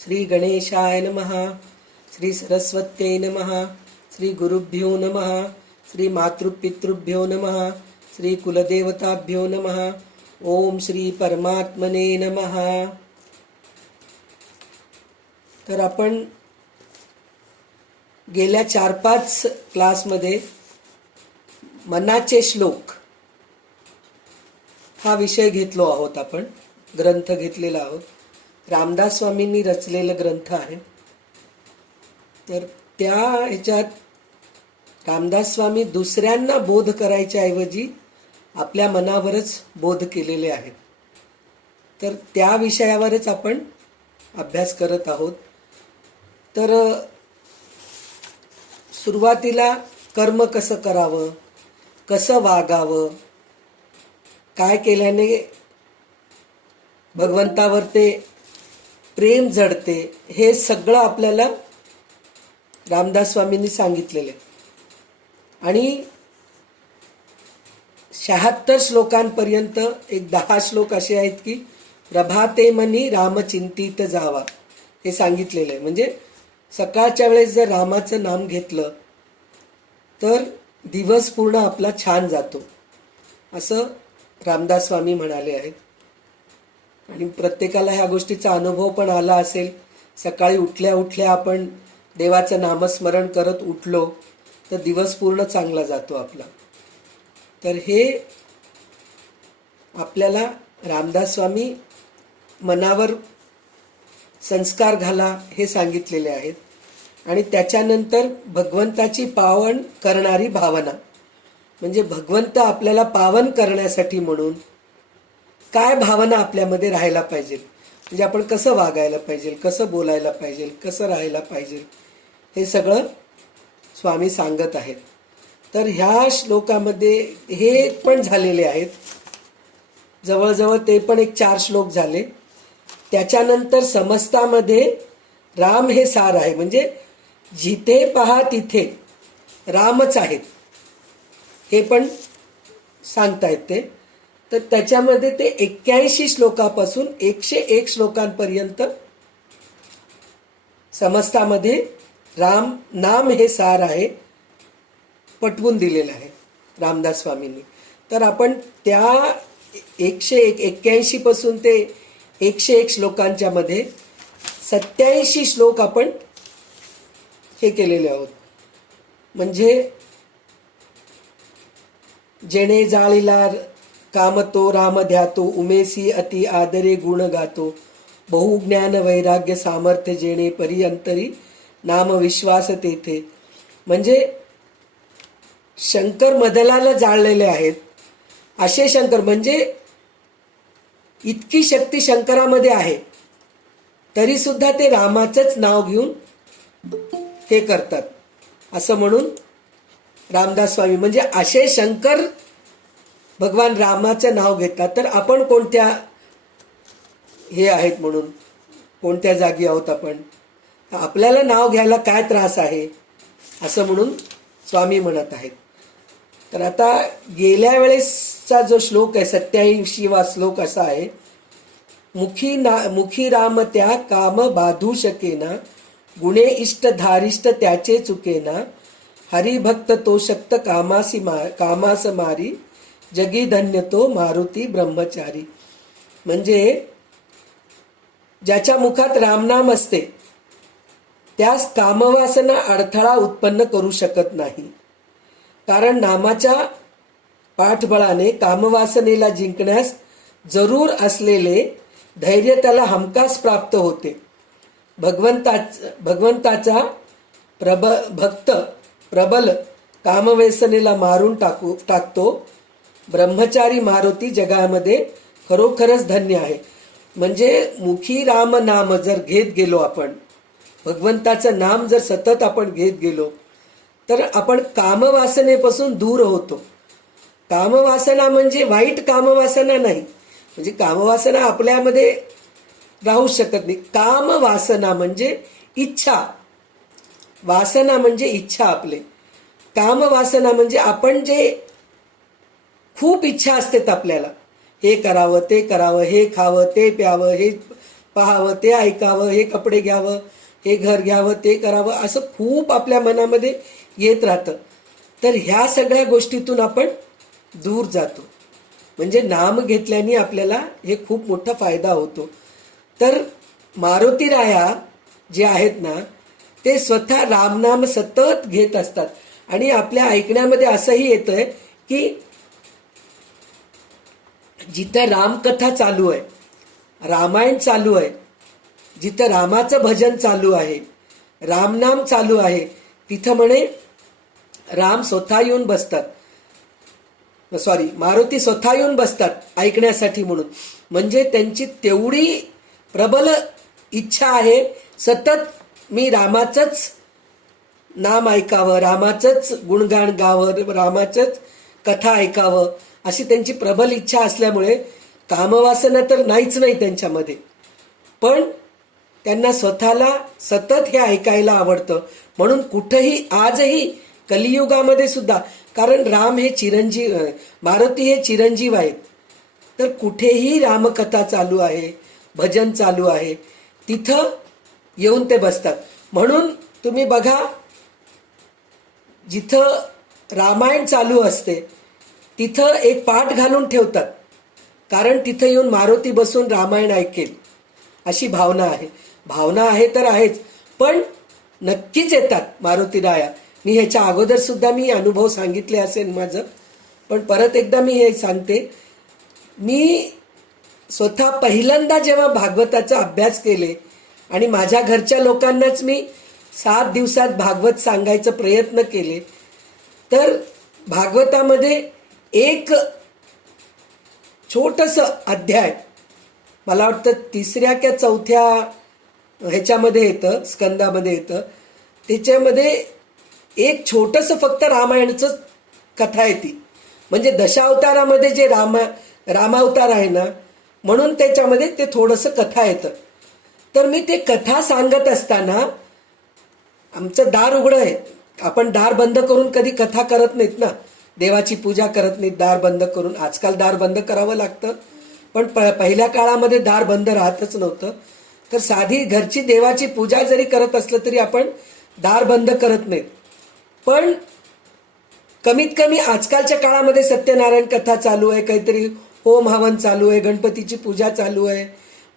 श्री गणेशाय नमः. श्री सरस्वत्यै नमः. श्री गुरुभ्यो नमः. श्री मातृपितृभ्यो नमः. श्री कुलदेवताभ्यो नमः. ओम श्री परमात्मने नमः. तर आपण गेल्या 4-5 क्लासमध्ये मनाचे श्लोक हा विषय घेतलो आहोत. आपण ग्रंथ घेतलेला आहोत. रामदास स्वामींनी रचलेला ग्रंथ आहे. तर त्या ह्याच्यात रामदास स्वामी दुसऱ्यांना बोध करायच्या ऐवजी आपल्या मनावरच बोध केलेले आहेत. तर त्या विषयावरच आपण अभ्यास करत आहोत. तर सुरुवातीला कर्म कसं करावं, कसं वागावं, काय केल्याने भगवंतावर ते प्रेम जडते, हे सगळं आपल्याला रामदास स्वामींनी सांगितलेले. आणि 76 श्लोकांपर्यंत एक 10 श्लोक असे आहेत की प्रभाते मनी रामचिंतित जावा हे सांगितलेलं आहे. म्हणजे सकाळच्या वेळेस जर रामाचं नाम घेतलं तर दिवस पूर्ण आपला छान जातो असं रामदास स्वामी म्हणाले आहेत. आणि प्रत्येकाला ह्या गोष्टीचा अनुभव पण आला असेल. सकाळी उठल्या उठल्या आपण देवाचं नामस्मरण करत उठलो तर दिवस पूर्ण चांगला जातो आपला. तर हे आपल्याला रामदास स्वामी मनावर संस्कार घाला हे सांगितलेले आहेत. आणि त्याच्यानंतर भगवंताची पावन करणारी भावना, म्हणजे भगवंत आपल्याला पावन करण्यासाठी म्हणून काय भावना आपल्यामध्ये राहायला पाहिजे, म्हणजे आपण कसं वागायला पाहिजे, कसं बोलायला पाहिजे, कसं राहायला पाहिजे, हे सगळं स्वामी सांगत आहेत. तर ह्या श्लोकामध्ये हे पण झालेले आहेत. जवळजवळ ते पण एक 4 श्लोक झाले. त्याच्यानंतर समस्तामध्ये राम हे सार आहे. म्हणजे जिथे पहा तिथे रामच आहेत हे पण सांगतायत ते. तर त्याच्यामध्ये ते 81 श्लोकापासून 101 श्लोकांपर्यंत समस्तामध्ये राम नाम हे सार आहे पटवून दिलेलं आहे रामदास स्वामींनी. तर आपण त्या 181 पासून ते 101 श्लोकांच्या मध्ये 87 श्लोक आपण हे केलेले आहोत. म्हणजे जेणे जाळीला कामतो राम ध्यातो, उमेसी अति आदरे गुण गातो, बहुज्ञान वैराग्य सामर्थ्य जेणे परिअंतरी नाम विश्वास तेथे. म्हणजे शंकर मदलाला जाळलेले आहेत असे शंकर. म्हणजे इतकी शक्ती शंकरामध्ये आहे तरी सुद्धा ते रामाचंच नाव घेऊन हे करतात असं म्हणून रामदास स्वामी. म्हणजे असे शंकर भगवान रामाचं नाव घेतात. तर आपण कोणत्या हे आहेत म्हणून, कोणत्या जागी आहोत आपण, आपल्याला नाव घ्यायला काय त्रास आहे असं म्हणून स्वामी म्हणत आहेत. तर आता गेल्या वेळेसचा जो श्लोक आहे 87वा श्लोक असा आहे. मुखी राम त्या काम बाधू शकेना, गुणे इष्ट धारिष्ट त्याचे चुकेना, हरिभक्त तो शक्त कामास मारी, जगी धन्य तो मारुती ब्रह्मचारी. म्हणजे ज्याच्या मुखात रामनाम असते त्यास कामवासना अडथळा उत्पन्न करू शकत नाही. कारण नामाच्या पाठबळाने कामवासनेला जिंकण्यास जरूर असलेले धैर्य त्याला हमखास प्राप्त होते. भगवंताचा भक्त प्रबल कामवेसनेला मारून टाकतो. ब्रह्मचारी मारुती जगामध्ये खरोखरच धन्य आहे. म्हणजे मुखी राम नाम जर घेत गेलो आपण, भगवंताचं नाम जर सतत आपण घेत गेलो तर आपण कामवासनेपासून दूर होतो. कामवासना म्हणजे वाईट कामवासना नाही, म्हणजे कामवासना आपल्यामध्ये राहू शकत नाही. कामवासना म्हणजे इच्छा, वासना म्हणजे इच्छा आपले. कामवासना म्हणजे आपण जे खूप इच्छा असते आपल्याला, हे करावं, ते करावं, हे खावं, ते प्यावं, हे पाहावं, ते ऐकावं, हे कपडे घ्यावं, हे घर घ्यावं, ते करावं, असं खूप आपल्या मनामध्ये येत राहतं. तर ह्या सगळ्या गोष्टीतून आपण दूर जातो. म्हणजे नाम घेतल्याने आपल्याला हे खूप मोठा फायदा होतो. तर मारुती राया जे आहेत ना, ते स्वतः रामनाम सतत घेत असतात. आणि आपल्या ऐकण्यामध्ये असंही येतंय की जिथं रामकथा चालू आहे, रामायण चालू आहे, जिथं रामाचं भजन चालू आहे, रामनाम चालू आहे, तिथं म्हणे राम स्वतः येऊन बसतात. मारुती स्वतः येऊन बसतात ऐकण्यासाठी म्हणून. म्हणजे त्यांची तेवढी प्रबल इच्छा आहे, सतत मी रामाचंच नाम ऐकावं, रामाचंच गुणगान गावं, रामाचंच कथा ऐकावं, अशी त्यांची प्रबल इच्छा असल्यामुळे कामवासना तर नाहीच नाही त्यांच्यामध्ये. पण त्यांना स्वतःला सतत हे ऐकायला आवडतं. म्हणून कुठंही आजही कलियुगामध्ये सुद्धा, कारण राम हे चिरंजीव, मारुती हे चिरंजीव आहेत, तर कुठेही रामकथा चालू आहे, भजन चालू आहे, तिथं येऊन ते बसतात. म्हणून तुम्ही बघा, जिथं रामायण चालू असते तिथं एक पाठ घालून ठेवतात, कारण तिथं येऊन मारुती बसून रामायण ऐकेल अशी भावना आहे. भावना आहे तर आहेच, पण नक्कीच येतात मारुती राया. मी ह्याच्या अगोदर सुद्धा मी अनुभव सांगितले असेल माझं, पण परत एकदा मी हे सांगते. मी स्वतः पहिल्यांदा जेव्हा भागवताचा अभ्यास केले आणि माझ्या घरच्या लोकांनाच मी 7 दिवसात भागवत सांगायचा प्रयत्न केले, तर भागवतामध्ये एक छोटंसं अध्याय, मला वाटतं 3ऱ्या का 4थ्या ह्याच्यामध्ये येतं, स्कंदामध्ये येतं, त्याच्यामध्ये एक छोटंसं फक्त रामायणाचं कथा आहे ती. म्हणजे दशावतारामध्ये जे रामावतार आहे ना, म्हणून त्याच्यामध्ये ते थोडंसं कथा येतं. तर मी ते कथा सांगत असताना, आमचं दार उघडं आहे, आपण दार बंद करून कधी कथा करत नाहीत ना, देवाची पूजा करत नाहीत दार बंद करून. आजकाल दार बंद करावं लागतं, पण पहिल्या काळामध्ये दार बंद राहतच नव्हतं. तर साधी घरची देवाची पूजा जरी करत असलं तरी आपण दार बंद करत नाहीत. पण कमीत कमी आजकालच्या काळामध्ये सत्यनारायण कथा चालू आहे, काहीतरी होम हवन चालू आहे, गणपतीची पूजा चालू आहे,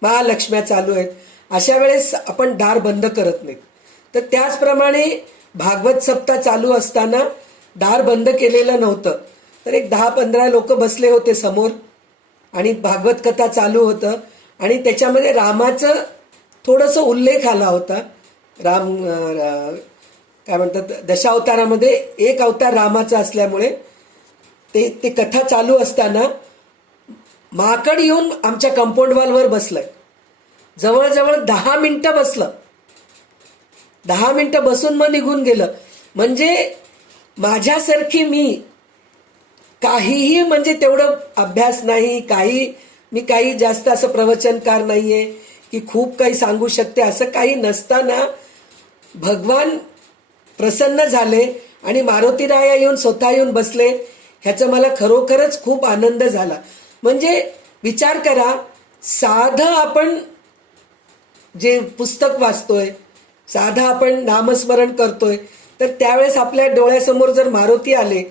महालक्ष्म्या चालू आहेत, अशा वेळेस आपण दार बंद करत नाहीत. तर त्याचप्रमाणे भागवत सप्ताह चालू असताना दार बंद केलेलं नव्हतं. तर एक 10-15 लोक बसले होते समोर आणि भागवत कथा चालू होतं आणि त्याच्यामध्ये रामाचं थोडंसं उल्लेख आला होता. राम काय म्हणतात, दशावतारामध्ये एक अवतार रामाचा असल्यामुळे ते कथा चालू असताना माकड येऊन आमच्या कंपाऊंड वॉलवर बसलंय. जवळजवळ 10 मिनिटं बसलं. 10 मिनिटं बसून मग निघून गेलं. म्हणजे माझ्यासारखी मी काहीही, म्हणजे तेवढं अभ्यास नाही, मी काही जास्त असं प्रवचनकार नाहीये की खूप काही सांगू शकते, असं काही नसताना भगवान प्रसन्न झाले आणि मारुती राया येऊन स्वतः येऊन बसले. ह्याचा मला खरोखरच खूप आनंद झाला. म्हणजे विचार करा, साधं आपण जे पुस्तक वाचतोय, साधं आपण नामस्मरण करतोय, तर त्यावेळेस आपल्या डोळ्यासमोर जर मारुती आले,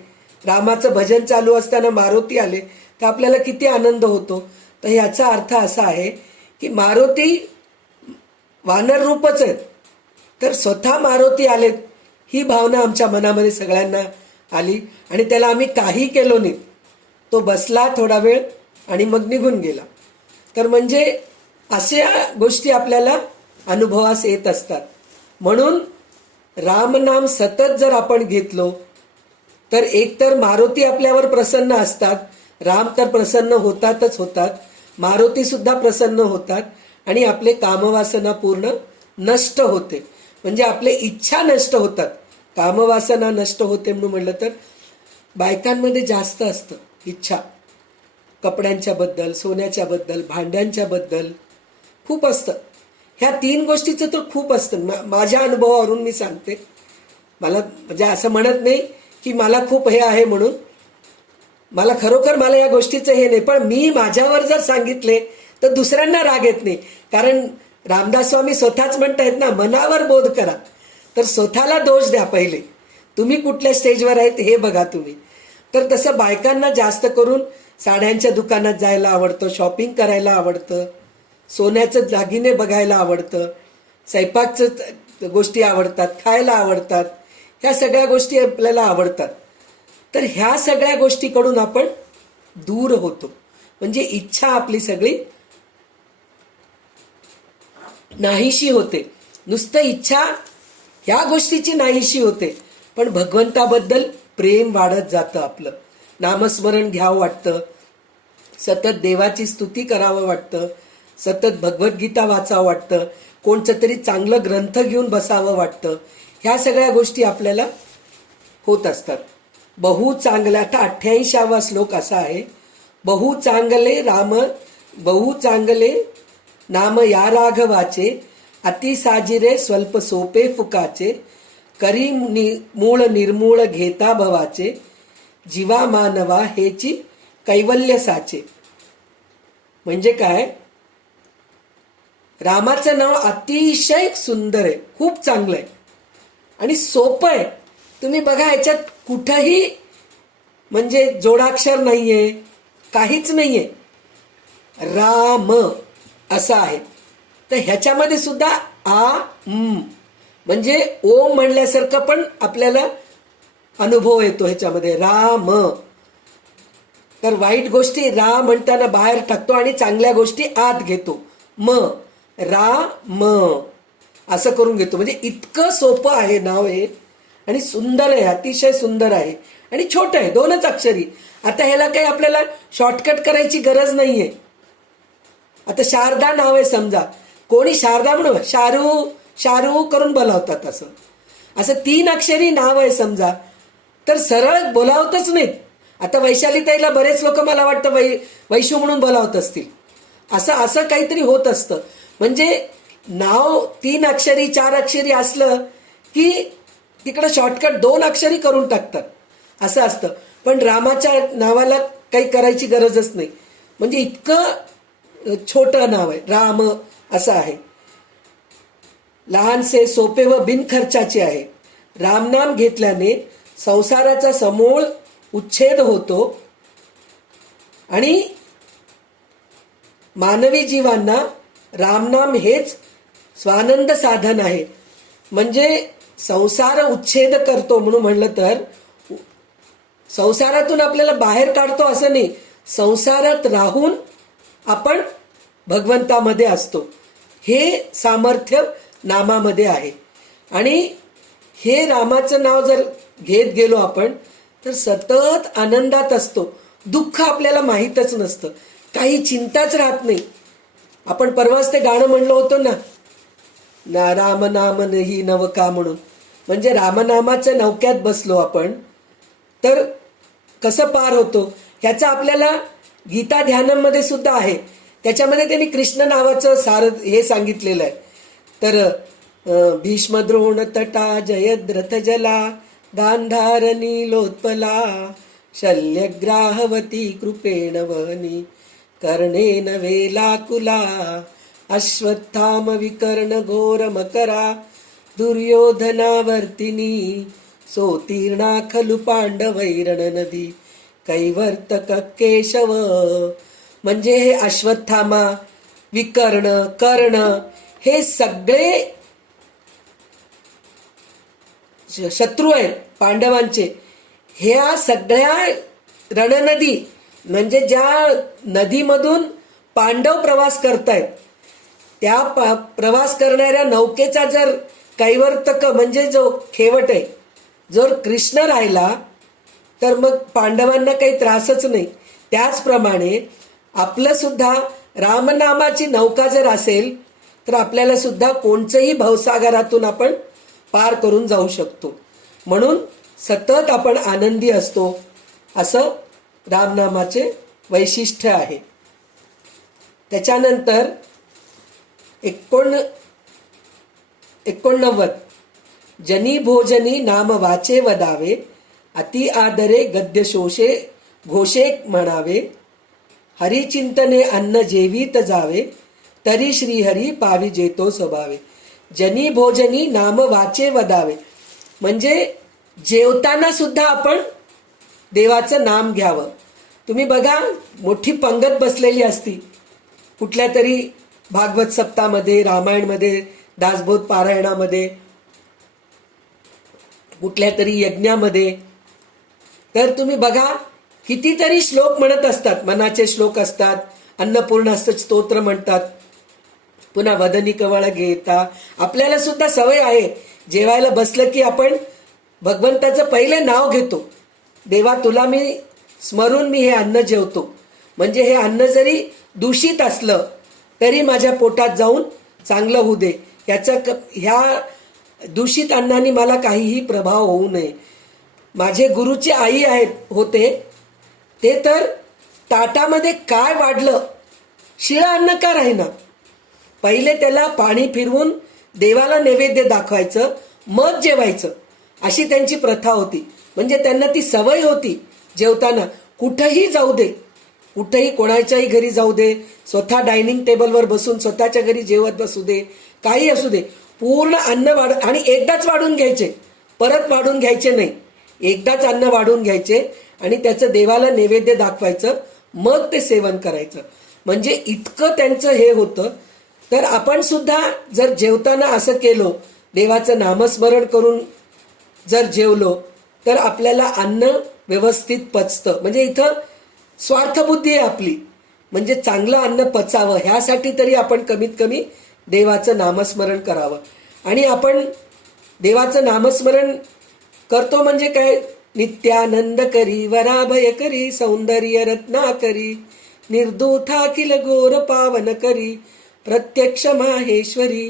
रामाचं भजन चालू असताना मारुती आले, तर आपल्याला किती आनंद होतो. तर ह्याचा अर्थ असा आहे की मारुती वानर रूपच आहेत, तर स्वतः मारुती आलेत, ही भावना आमच्या मनामध्ये सगळ्यांना आली आणि त्याला आम्ही काही केलो नाही. तो बसला थोडा वेळ आणि मग निघून गेला. तर म्हणजे अशा गोष्टी आपल्याला अनुभवास येत असतात. म्हणून रामनाम सतत जर आपण घेतलो तर एकतर मारुती आपल्यावर प्रसन्न असतात, राम तर प्रसन्न होतातच होतात, मारुती सुद्धा प्रसन्न होतात आणि आपले कामवासना पूर्ण नष्ट होते. म्हणजे आपले इच्छा नष्ट होतात, कामवासना नष्ट होते. म्हणून म्हटलं तर बायकांमध्ये जास्त असतं इच्छा, कपड्यांच्या बद्दल, सोन्याच्या बद्दल, भांड्यांच्या बद्दल खूप असतं. ह्या 3 गोष्टीचं तर खूप असतं. माझ्या अनुभवावरून मी सांगते. मला म्हणजे असं म्हणत नाही की मला खूप हे आहे म्हणून, मला खरोखर मला या गोष्टीचं हे नाही, पण मी माझ्यावर जर सांगितले तर दुसऱ्यांना राग येत नाही. कारण रामदास स्वामी स्वतःच म्हणतायत ना, मनावर बोध करा. तर स्वतःला दोष द्या पहिले, तुम्ही कुठल्या स्टेजवर आहेत हे बघा तुम्ही. तर तसं बायकांना जास्त करून साड्यांच्या दुकानात जायला आवडतं, शॉपिंग करायला आवडतं, सोन्याचं दागिने बघायला आवडतं, स्वयंपाकचं गोष्टी आवडतात, खायला आवडतात, ह्या सगळ्या गोष्टी आपल्याला आवडतात. तर ह्या सगळ्या गोष्टीकडून आपण दूर होतो. म्हणजे इच्छा आपली सगळी नाहीशी होते. नुसतं इच्छा ह्या गोष्टीची नाहीशी होते, पण भगवंताबद्दल प्रेम वाढत जातं. आपलं नामस्मरण घ्यावं वाटतं, सतत देवाची स्तुती करावं वाटतं, सतत भगवद्गीता वाचावं वाटतं, कोणतं तरी चांगलं ग्रंथ घेऊन बसावं वाटतं. ह्या सगळ्या गोष्टी आपल्याला होत असतात. बहु चांगले, आता 88वा श्लोक असा आहे, बहु चांगले नाम या राघवाचे, अति साजिरे स्वल्प सोपे फुकाचे, करी मूळ निर्मूळ घेता भवाचे, जीवा मानवा हेची कैवल्य साचे. म्हणजे काय, रामाचं नाव अतिशय सुंदर आहे, खूप चांगलं आहे आणि सोपं आहे. तुम्ही बघा, याच्यात कुठंही म्हणजे जोडाक्षर नाहीये, काहीच नाहीये, राम असं आहे. तर ह्याच्यामध्ये सुद्धा म्हणजे ओम म्हणल्यासारखं पण आपल्याला अनुभव येतो ह्याच्यामध्ये, राम. तर वाईट गोष्टी रा म्हणताना बाहेर टाकतो आणि चांगल्या गोष्टी आत घेतो, राम असं करून घेतो. म्हणजे इतकं सोपं आहे नाव हे आणि सुंदर आहे, अतिशय सुंदर आहे आणि छोटं आहे, 2च अक्षरी. आता ह्याला काही आपल्याला शॉर्टकट करायची गरज नाहीये. आता शारदा नाव आहे समजा, कोणी शारदा म्हणून शारू करून बोलावतात, असं 3 अक्षरी नाव आहे समजा, तर सरळ बोलावतच नाहीत. आता वैशालीताईला बरेच लोक मला वाटतं वैशू म्हणून बोलावत असतील, असं काहीतरी होत असतं. म्हणजे नाव 3 अक्षरी 4 अक्षरी असलं की तिकडं शॉर्टकट 2 अक्षरी करून टाकतात, असं असतं. पण रामाच्या नावाला काही करायची गरजच नाही. म्हणजे इतकं छोटं नाव आहे, राम असं आहे. लहानसे, सोपे व बिनखर्चाचे आहे. रामनाम घेतल्याने संसाराचा समूळ उच्छेद होतो आणि मानवी जीवांना रामनाम हेच स्वानंद साधन आहे. म्हणजे संसार उच्छेद करतो म्हणून म्हणलं तर संसारातून आपल्याला बाहेर काढतो असं नाही, संसारात राहून आपण भगवंतामध्ये असतो. हे सामर्थ्य नामामध्ये आहे. आणि हे रामाचं नाव जर घेत गेलो आपण तर सतत आनंदात असतो. दुःख आपल्याला माहीतच नसतं, काही चिंताच राहत नाही. आपण परवाच ते गाणं म्हणलं होतं ना, राम नाम ही नवका म्हणून. म्हणजे रामनामाच्या नौक्यात बसलो आपण तर कसं पार होतो ह्याचं आपल्याला गीता ध्यानमध्ये सुद्धा आहे. त्याच्यामध्ये त्यांनी कृष्ण नावाचं सार हे सांगितलेलं आहे. तर भीष्मद्रोण तटा जयद्रथ जला, गांधार नीलोत्पला, शल्यग्राहवती कृपेण वहनी, कर्णेन वेलाकुला, अश्वत्थाम विकर्ण घोर मकरा, दुर्योधनावर्तिनी, सोतीर्णा खलु पांडवैरण नदी, कैवर्तक केशव. म्हणजे हे अश्वत्थामा, विकर्ण, कर्ण हे सगळे शत्रू आहेत पांडवांचे. ह्या सगळ्या रणनदी म्हणजे ज्या नदीमधून पांडव प्रवास करतायत त्या प्रवास करणाऱ्या नौकेचा जर कैवर्तक म्हणजे जो खेवट आहे जर कृष्ण राहिला तर मग पांडवांना काही त्रासच नाही. त्याचप्रमाणे आपलं सुद्धा रामनामाची नौका जर असेल तर आपल्याला सुद्धा कोणत्याही भवसागरातून आपण पार करून जाऊ शकतो. म्हणून सतत आपण आनंदी असतो, असं रामनामाचे वैशिष्ट्य आहे. त्याच्यानंतर 89 जनी भोजनी नाम वाचे वदावे, अति आदरे गद्य शोषे घोषे म्हणावे, हरिचिंतने अन्न जेवीत जावे, तरी श्रीहरी पावी जेतो स्वभावे. जनी भोजनी नाम वाचे वदावे. म्हणजे जेवताना सुद्धा आपण देवाचं नाम घ्यावं. तुम्ही बघा, मोठी पंगत बसलेली असती कुठल्या तरी भागवत सप्तामध्ये, रामायणमध्ये, दासबोध पारायणामध्ये, कुठल्या तरी यज्ञामध्ये, तर तुम्ही बघा कितीतरी श्लोक म्हणत असतात. मनाचे श्लोक असतात, अन्नपूर्णास्त्र स्तोत्र म्हणतात, पुन्हा वदनी कवळ घेता. आपल्याला सुद्धा सवय आहे, जेवायला बसलं की आपण भगवंताचं पहिले नाव घेतो. देवा तुला मी स्मरून मी हे अन्न जेवतो. म्हणजे हे अन्न जरी दूषित असलं तरी माझ्या पोटात जाऊन चांगलं होऊ दे. ह्या दूषित अन्नाने मला काहीही प्रभाव होऊ नये. माझे गुरुचे आई होते ते तर ताटामध्ये काय वाढलं, शिळं अन्न का राहीना, पहिले त्याला पाणी फिरवून देवाला नैवेद्य दाखवायचं, मग जेवायचं, अशी त्यांची प्रथा होती. म्हणजे त्यांना ती सवय होती. जेवताना कुठंही जाऊ दे, कुठंही कोणाच्याही घरी जाऊ दे, स्वतः डायनिंग टेबलवर बसून स्वतःच्या घरी जेवत बसू दे, काही असू दे, पूर्ण अन्न आणि एकदाच वाढून घ्यायचे, परत वाढून घ्यायचे नाही. एकदाच अन्न वाढून घ्यायचे आणि त्याचं देवाला नैवेद्य दाखवायचं, मग ते सेवन करायचं. म्हणजे इतकं त्यांचं हे होतं. तर आपण सुद्धा जर जेवताना असं केलो, देवाचं नामस्मरण करून जर जेवलो, तर आपल्याला अन्न व्यवस्थित पचतं. म्हणजे इथं स्वार्थबुद्धी आहे आपली. म्हणजे चांगलं अन्न पचावं ह्यासाठी तरी आपण कमीत कमी देवाचं नामस्मरण करावं. आणि आपण देवाचं नामस्मरण करतो म्हणजे काय, नित्यानंद करी वराभय करी, सौंदर्य रत्ना करी, निर्दोथाखिल घोर पावन करी, प्रत्यक्ष माहेश्वरी,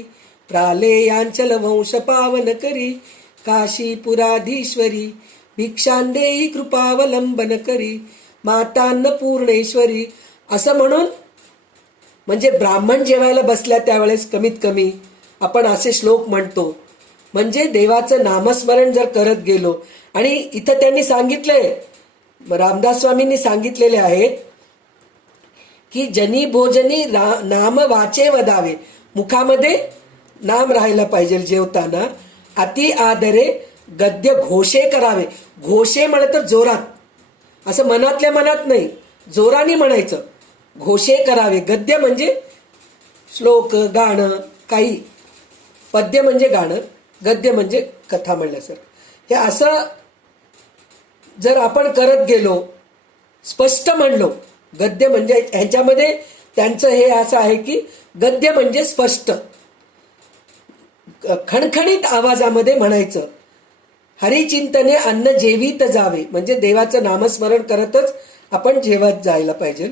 प्रालेयांचल वंश पावन करी, काशीपुराधीश्वरी, भिक्षांदेही कृपावलंबन करी, मातान्न पूर्णेश्वरी. असं म्हणून म्हणजे ब्राह्मण जेवायला बसल्या त्यावेळेस कमीत कमी आपण असे श्लोक म्हणतो. म्हणजे देवाचं नामस्मरण जर करत गेलो. आणि इथं त्यांनी सांगितलंय, रामदास स्वामींनी सांगितलेले आहेत की जनी भोजनी नाम वाचे वदावे. मुखामध्ये नाम राहायला पाहिजे जेवताना. अति आदरे गद्य घोषे करावे. घोषे म्हणलं तर जोरात, असं मनातल्या मनात नाही, जोराने म्हणायचं. घोषे करावे. गद्य म्हणजे श्लोक, गाणं, काही. पद्य म्हणजे गाणं, गद्य म्हणजे कथा म्हणल्यासारखं. हे असं जर आपण करत गेलो, स्पष्ट म्हणलो. गद्य म्हणजे ह्याच्यामध्ये त्यांचं हे असं आहे की गद्य म्हणजे स्पष्ट, खणखणीत आवाजामध्ये म्हणायचं. हरिचिंतने अन्न जेवीत जावे. म्हणजे देवाचं नामस्मरण करतच आपण जेवत जायला पाहिजे.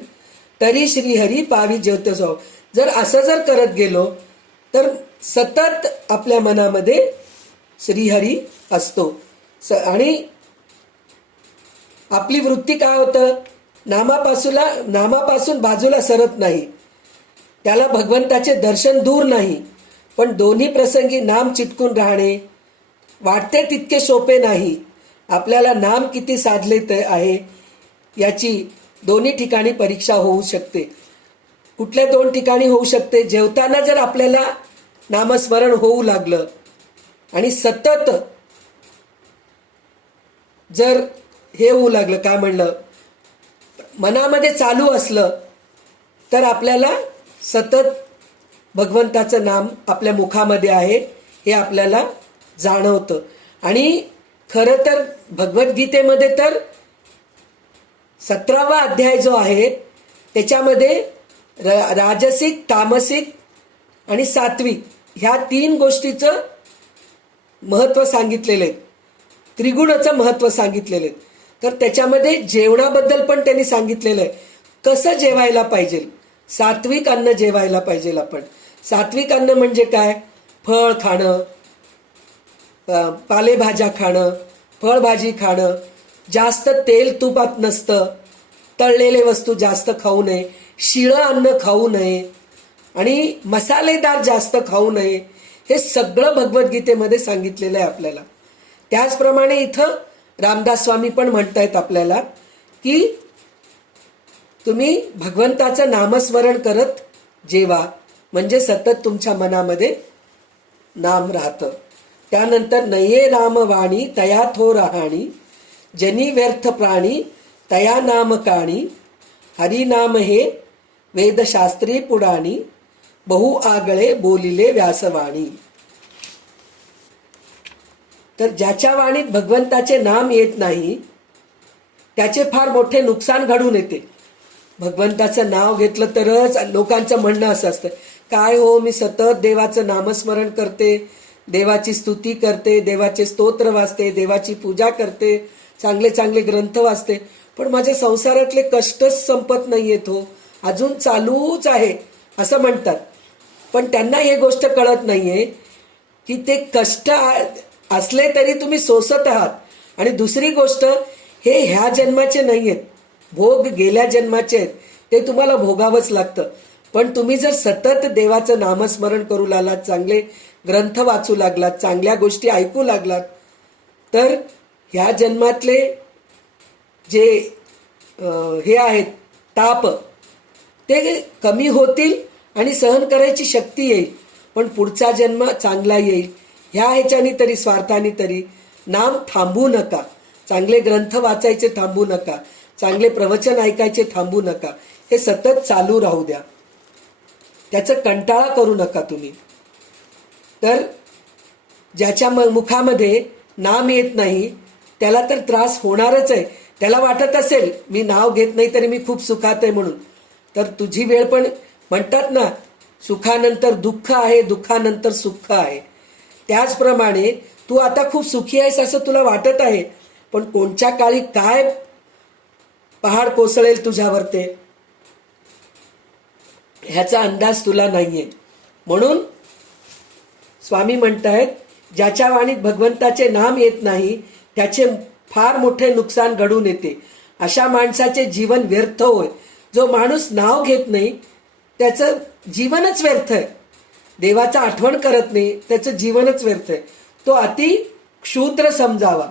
तरी श्रीहरी पावी जेवत जाव. जर असं जर करत गेलो तर सतत आपल्या मनामध्ये श्रीहरी असतो. आणि आपली वृत्ती काय होतं, नामापासून बाजूला सरत नाही. त्याला भगवंताचे दर्शन दूर नाही. पण दोन्ही प्रसंगी नाम चिटकून राहणे वाटते तितके सोपे नाही. आपल्याला नाम किती साधले आहे याची दोन्ही ठिकाणी परीक्षा होऊ शकते. कुठल्या दोन ठिकाणी होऊ शकते, जेवताना जर आपल्याला नामस्मरण होऊ लागलं आणि सतत जर हे होऊ लागलं, काय म्हणलं, मनामध्ये चालू असलं, तर आपल्याला सतत भगवंताचं नाम आपल्या मुखामध्ये आहे हे आपल्याला जाणवतं. आणि खरं तर भगवद्गीतेमध्ये तर 17वा अध्याय जो आहे त्याच्यामध्ये राजसिक, तामसिक आणि सात्विक ह्या 3 गोष्टीचं महत्त्व सांगितलेलं आहे. त्रिगुणाचं महत्त्व सांगितलेलं आहे. तर त्याच्यामध्ये जेवणाबद्दल पण त्यांनी सांगितलेलं आहे, कसं जेवायला पाहिजे. सात्विक अन्न जेवायला पाहिजे आपण. सात्विक अन्न म्हणजे काय, फळ खाणं, पालेभाज्या खाणं, फळभाजी खाणं, जास्त तेल तुपात नसतं, तळलेले वस्तू जास्त खाऊ नये, शिळं अन्न खाऊ नये आणि मसालेदार जास्त खाऊ नये. हे सगळं भगवद्गीतेमध्ये सांगितलेलं आहे आपल्याला. त्याचप्रमाणे इथं रामदास स्वामी पण म्हणतायत आपल्याला की तुम्ही भगवंताचं नामस्मरण करत जेवा, म्हणजे सतत तुमच्या मनामध्ये नाम राहतं. त्यानंतर नये रामवाणी तया थो राहाणी, जनी व्यर्थ प्राणी तया नाम काणी, हरिनाम हे वेदशास्त्री पुराणी, बहु आगळे बोलिले व्यासवाणी. तर ज्याच्या वाणीत भगवंताचे नाम येत नाही त्याचे फार मोठे नुकसान घडून येते. भगवंताचं नाव घेतलं तरच लोकांचं म्हणणं असं असतं, काय हो मी सतत देवाचं नामस्मरण करते, देवाची स्तुती करते, देवाचे स्तोत्र वाचते, देवाची पूजा करते, चांगले चांगले ग्रंथ वाचते, पण माझ्या संसारातले कष्टच संपत नाहीयेत हो, अजून चालूच आहे असं म्हणतात. पण त्यांना हे गोष्ट कळत नाहीये की ते कष्ट असले तरी तुम्ही सोसत आहात. आणि दुसरी गोष्ट, हे ह्या जन्माचे नाही आहेत, भोग गेल्या जन्माचे आहेत, ते तुम्हाला भोगावंच लागतं. पण तुम्ही जर सतत देवाचं नामस्मरण करू लागलात, चांगले ग्रंथ वाचू लागलात, चांगल्या गोष्टी ऐकू लागलात, तर ह्या जन्मातले जे हे आहेत ताप ते कमी होतील आणि सहन करायची शक्ती येईल. पण पुढचा जन्म चांगला येईल. ह्या ह्याच्यानी तरी, स्वार्थाने तरी नाम थांबू नका. चांगले ग्रंथ वाचायचे थांबू नका, चांगले प्रवचन ऐकायचे थांबू नका, हे सतत चालू राहू द्या. त्याचा कंटाळा करू नका तुम्ही. तर ज्याच्या मुखामध्ये नाम येत नाही त्याला तर त्रास होणारच आहे. त्याला वाटत असेल मी नाव घेत नाही तरी मी खूप सुखात आहे म्हणून, तर तुझी वेळ पण म्हणतात ना, सुखानंतर दुःख आहे, दुःखानंतर सुख आहे. त्याचप्रमाणे तू आता खूप सुखी आहेस असं तुला वाटत आहे, पण कोणत्या काळी काय पहाड कोसळेल तुझ्यावर ते ह्याचा अंदाज तुला नाहीये. म्हणून स्वामी म्हणतायत, ज्याच्या वाणीत भगवंताचे नाम येत नाही त्याचे फार मोठे नुकसान घडून येते. अशा माणसाचे जीवन व्यर्थ होय. जो माणूस नाव घेत नाही त्याचं जीवनच व्यर्थ आहे. देवाचा आठवण करत नाही त्याचं जीवनच व्यर्थ आहे. तो अति क्षुद्र समजावा.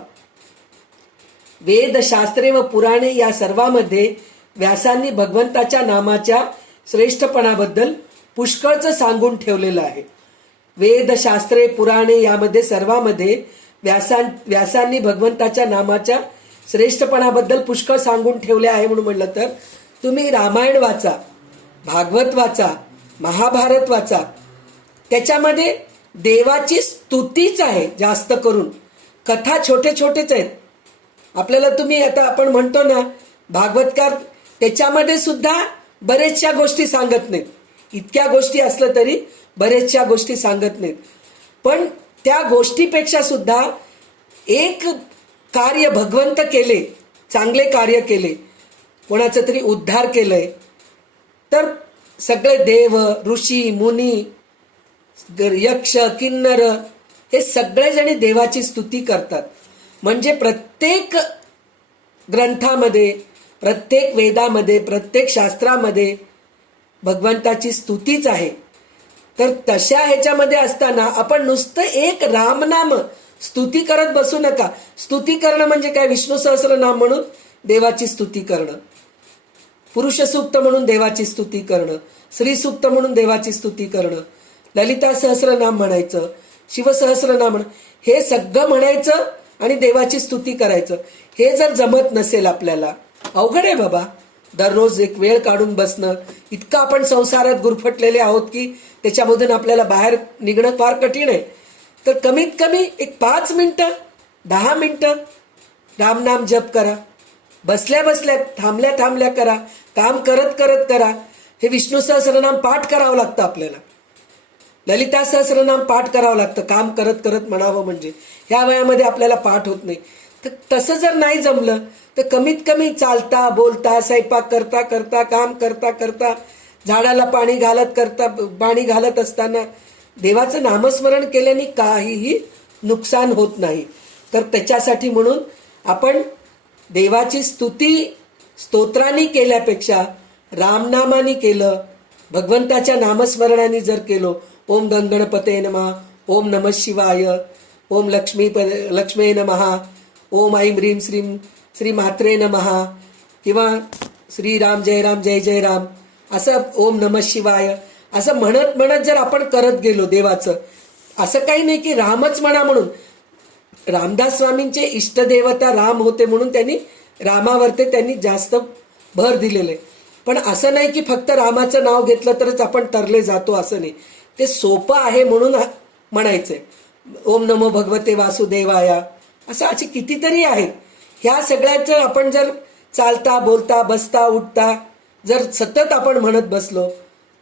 वेद, शास्त्रे व पुराणे या सर्वांमध्ये व्यासांनी भगवंताच्या नामाच्या श्रेष्ठपणाबद्दल पुष्कळचं सांगून ठेवलेलं आहे. वेद, शास्त्रे, पुराणे यामध्ये सर्वांमध्ये व्यासांनी भगवंताच्या नामाच्या श्रेष्ठपणाबद्दल पुष्कळ सांगून ठेवले आहे. म्हणून म्हटलं तर तुम्ही रामायण वाचा, भागवत वाचा, महाभारत वाचा, त्याच्यामध्ये देवाची स्तुतीच आहे जास्त करून. कथा छोटे छोटेच आहेत. आपल्याला तुम्ही आता आपण म्हणतो ना भागवतकार, त्याच्यामध्ये सुद्धा बरेचशा गोष्टी सांगत नाहीत. इतक्या गोष्टी असलं तरी बरेचशा गोष्टी सांगत नाहीत. पण त्या गोष्टीपेक्षा सुद्धा एक कार्य भगवंत केले, चांगले कार्य केले, कोणाचं तरी उद्धार केलंय, तर सगळे देव, ऋषी, मुनी, यक्ष, किन्नर हे सगळेजणी देवाची स्तुती करतात. म्हणजे प्रत्येक ग्रंथामध्ये, प्रत्येक वेदामध्ये, प्रत्येक शास्त्रामध्ये भगवंताची स्तुतीच आहे. तर तशा ह्याच्यामध्ये असताना आपण नुसतं एक रामनाम स्तुती करत बसू नका. स्तुती करणं म्हणजे काय? विष्णू सहस्रनाम म्हणून देवाची स्तुती करणं, पुरुष सूक्त म्हणून देवाची स्तुती करणं, श्री सूक्त म्हणून देवाची स्तुती करणं, ललिता सहस्रनाम म्हणायचं, शिवसहस्रनाम हे सगळं म्हणायचं आणि देवाची स्तुती करायचं. हे जर जमत नसेल आपल्याला, अवघड आहे बाबा. दररोज एक वेळ काढून बसणं, इतकं आपण संसारात गुरफटलेले आहोत की त्याच्यामधून आपल्याला बाहेर निघणं फार कठीण आहे. तर कमीत कमी एक 5 मिनिटं, 10 मिनिटं रामनाम जप करा. बसल्या बसल्या, थांबल्या थांबल्या करा, काम करत करत करा. हे विष्णू सहस्रनाम पाठ करावं लागतं आपल्याला, ललिता सहस्रनाम पाठ करावं लागतं, काम करत करत म्हणावं. म्हणजे ह्या वयामध्ये आपल्याला पाठ होत नाही. तर तसं जर नाही जमलं तर कमीत कमी चालता, बोलता, स्वयंपाक करता करता, काम करता करता, झाडाला पाणी घालत असताना देवाचं नामस्मरण केल्याने काहीही नुकसान होत नाही. तर त्याच्यासाठी म्हणून आपण देवाची स्तुती स्तोत्रांनी केल्यापेक्षा रामनामानी केलं, भगवंताच्या नामस्मरणाने जर केलो, ओम गणगणपते नमः, ओम नमः शिवाय, ओम लक्ष्मी नमः, ओम ऐं ह्रीं श्रीं श्री मात्रे नमः, किंवा श्रीराम जय राम जय जय राम असं ओम नमः शिवाय असं म्हणत म्हणत जर आपण करत गेलो देवाचं, असं काही नाही की रामच म्हणा म्हणून. रामदास स्वामींचे इष्टदेवता राम होते म्हणून त्यांनी रामावरती त्यांनी जास्त भर दिलेले. पण असं नाही की फक्त रामाचं नाव घेतलं तरच आपण तरले जातो, असं नाही. ते सोपं आहे म्हणून म्हणायचंय. ओम नमो भगवते वासुदेवाया असं असे कितीतरी आहेत. ह्या सगळ्याचं आपण जर चालता बोलता बसता उठता जर सतत आपण म्हणत बसलो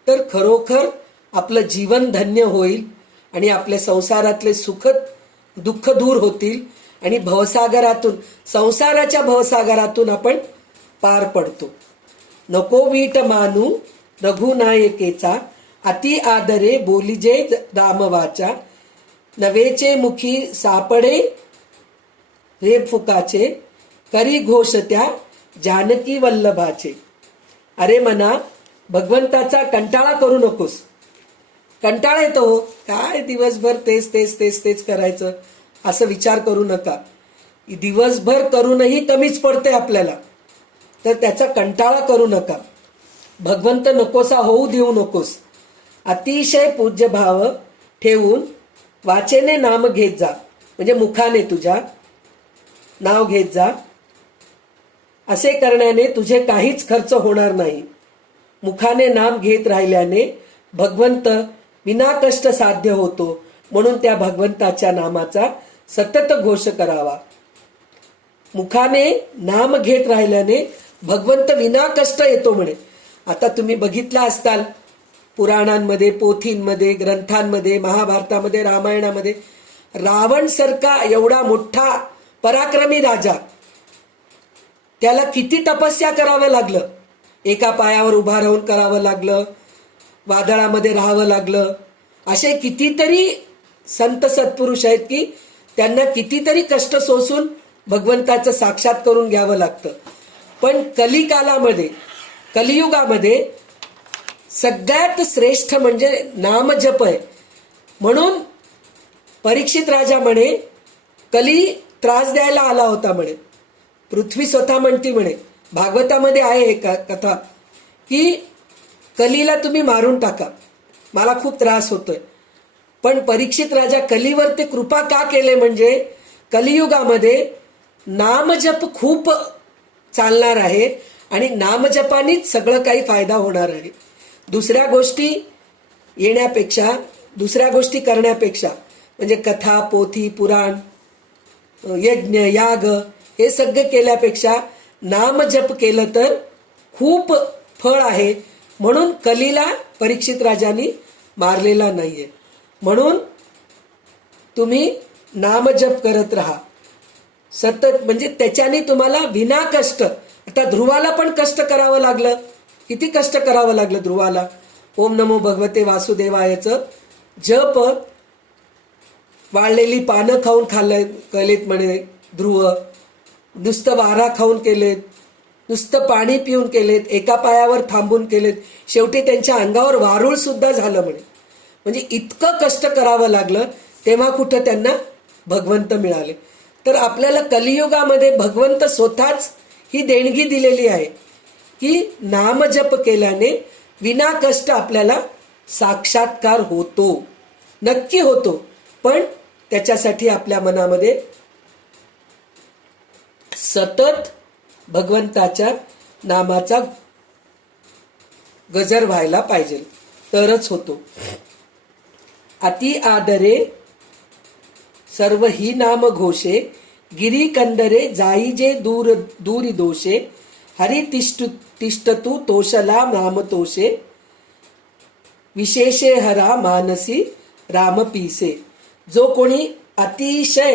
तर खरोखर आपलं जीवन धन्य होईल आणि आपल्या संसारातले सुखद दुःख दूर होतील आणि भवसागरातून संसाराच्या भवसागरातून आपण पार पडतो. नको वीट मानू रघुनायकेचा अति आदरे बोलिजे रामवाचा नवेचे मुखी सापडे रे फुकाचे करी घोष त्या जानकी वल्लभाचे. अरे मना भगवंताचा कंटाळा करू नकोस. कंटाळा येतो हो, काय दिवसभर तेच तेच तेच तेच करायचं असं विचार करू नका. दिवसभर करूनही कमीच पडते आपल्याला, तर त्याचा कंटाळा करू नका. भगवंत नकोसा होऊ देऊ नकोस. अतिशय पूज्य भाव ठेवून वाचेने नाम घेत जा, म्हणजे मुखाने तुझ्या नाव घेत जा. असे करण्याने तुझे काहीच खर्च होणार नाही. मुखाने नाम घेत राहिल्याने भगवंत विनाकष्ट साध्य होतो. म्हणून त्या भगवंताच्या नामाचा सतत घोष करावा. मुखाने नाम घेत राहिल्याने भगवंत विनाकष्ट येतो म्हणे. आता तुम्ही बघितला असताल पुराणांमध्ये, पोथींमध्ये, ग्रंथांमध्ये, महाभारतामध्ये, रामायणामध्ये रावण सारखा एवढा मोठा पराक्रमी राजा, त्याला किती तपस्या करावं लागलं. एका पायावर उभा राहून करावं लागलं, वादळामध्ये राहावं लागलं. असे कितीतरी संत सत्पुरुष आहेत की त्यांना कितीतरी कष्ट सोसून भगवंताचं साक्षात करून घ्यावं लागतं. पण कलिकालामध्ये, कलियुगामध्ये सगळ्यात श्रेष्ठ म्हणजे नामजप आहे. म्हणून परीक्षित राजा म्हणे कली त्रास द्यायला आला होता म्हणे. पृथ्वी स्वतः म्हणती म्हणे, भागवतामध्ये आहे एक कथा की कलीला तुम्ही मारून टाका, मला खूप त्रास होतोय. पण परीक्षित राजा कलीवरती कृपा का केले, म्हणजे कलियुगामध्ये नामजप खूप चालणार आहे आणि नामजपानीच सगळं काही फायदा होणार आहे. दुसऱ्या गोष्टी येण्यापेक्षा, दुसऱ्या गोष्टी करण्यापेक्षा, म्हणजे कथा पोथी पुराण यज्ञ याग हे सगळे केल्यापेक्षा नामजप केलं तर खूप फळ आहे. म्हणून कलीला परीक्षित राजांनी मारलेला नाहीये. म्हणून तुम्ही नामजप करत राहा सतत, म्हणजे त्याच्याने तुम्हाला विना कष्ट. आता ध्रुवाला पण कष्ट करावं लागलं, किती कष्ट करावं लागलं ध्रुवाला. ओम नमो भगवते वासुदेवायचं जप, वाळलेली पानं खाऊन केलेत म्हणे ध्रुव, नुसतं वारा खाऊन केलेत, नुसतं पाणी पिऊन केलेत, एका पायावर थांबून केलेत, शेवटी त्यांच्या अंगावर वारूळ सुद्धा झालं म्हणे. म्हणजे इतकं कष्ट करावं लागलं, तेव्हा कुठं त्यांना भगवंत मिळाले. तर आपल्याला कलियुगामध्ये भगवंत स्वतःच ही देणगी दिलेली आहे की नामजप केल्याने विना कष्ट आपल्याला साक्षात्कार होतो, नक्की होतो. पण त्याच्यासाठी आपल्या मनामध्ये सतत भगवंताच्या नामाचा गजर व्हायला पाहिजे, तरच होतो. अति आदरे सर्व ही नाम घोषे गिरी कंदरे जाई जे दूर दूरी दोषे हरी तिष्ठतू तोषला नाम तोषे विशेषे हरा मानसी राम पीसे. जो कोणी अतिशय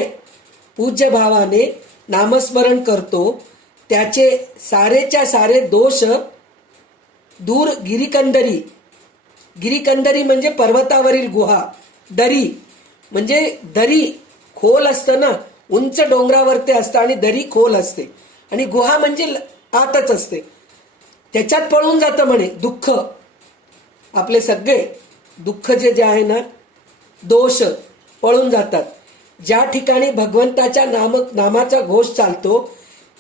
पूज्य भावाने नामस्मरण करतो त्याचे सारेच्या सारे दोष दूर. गिरिकंदरी, गिरिकंदरी म्हणजे पर्वतावरील गुहा. दरी म्हणजे दरी खोल असतं ना, उंच डोंगरावरती असतं आणि दरी खोल असते, आणि गुहा म्हणजे आतच असते. त्याच्यात पळून जातं म्हणे दुःख. आपले सगळे दुःख जे आहे ना, दोष पळून जातात. ज्या ठिकाणी भगवंताच्या नामाचा घोष चालतो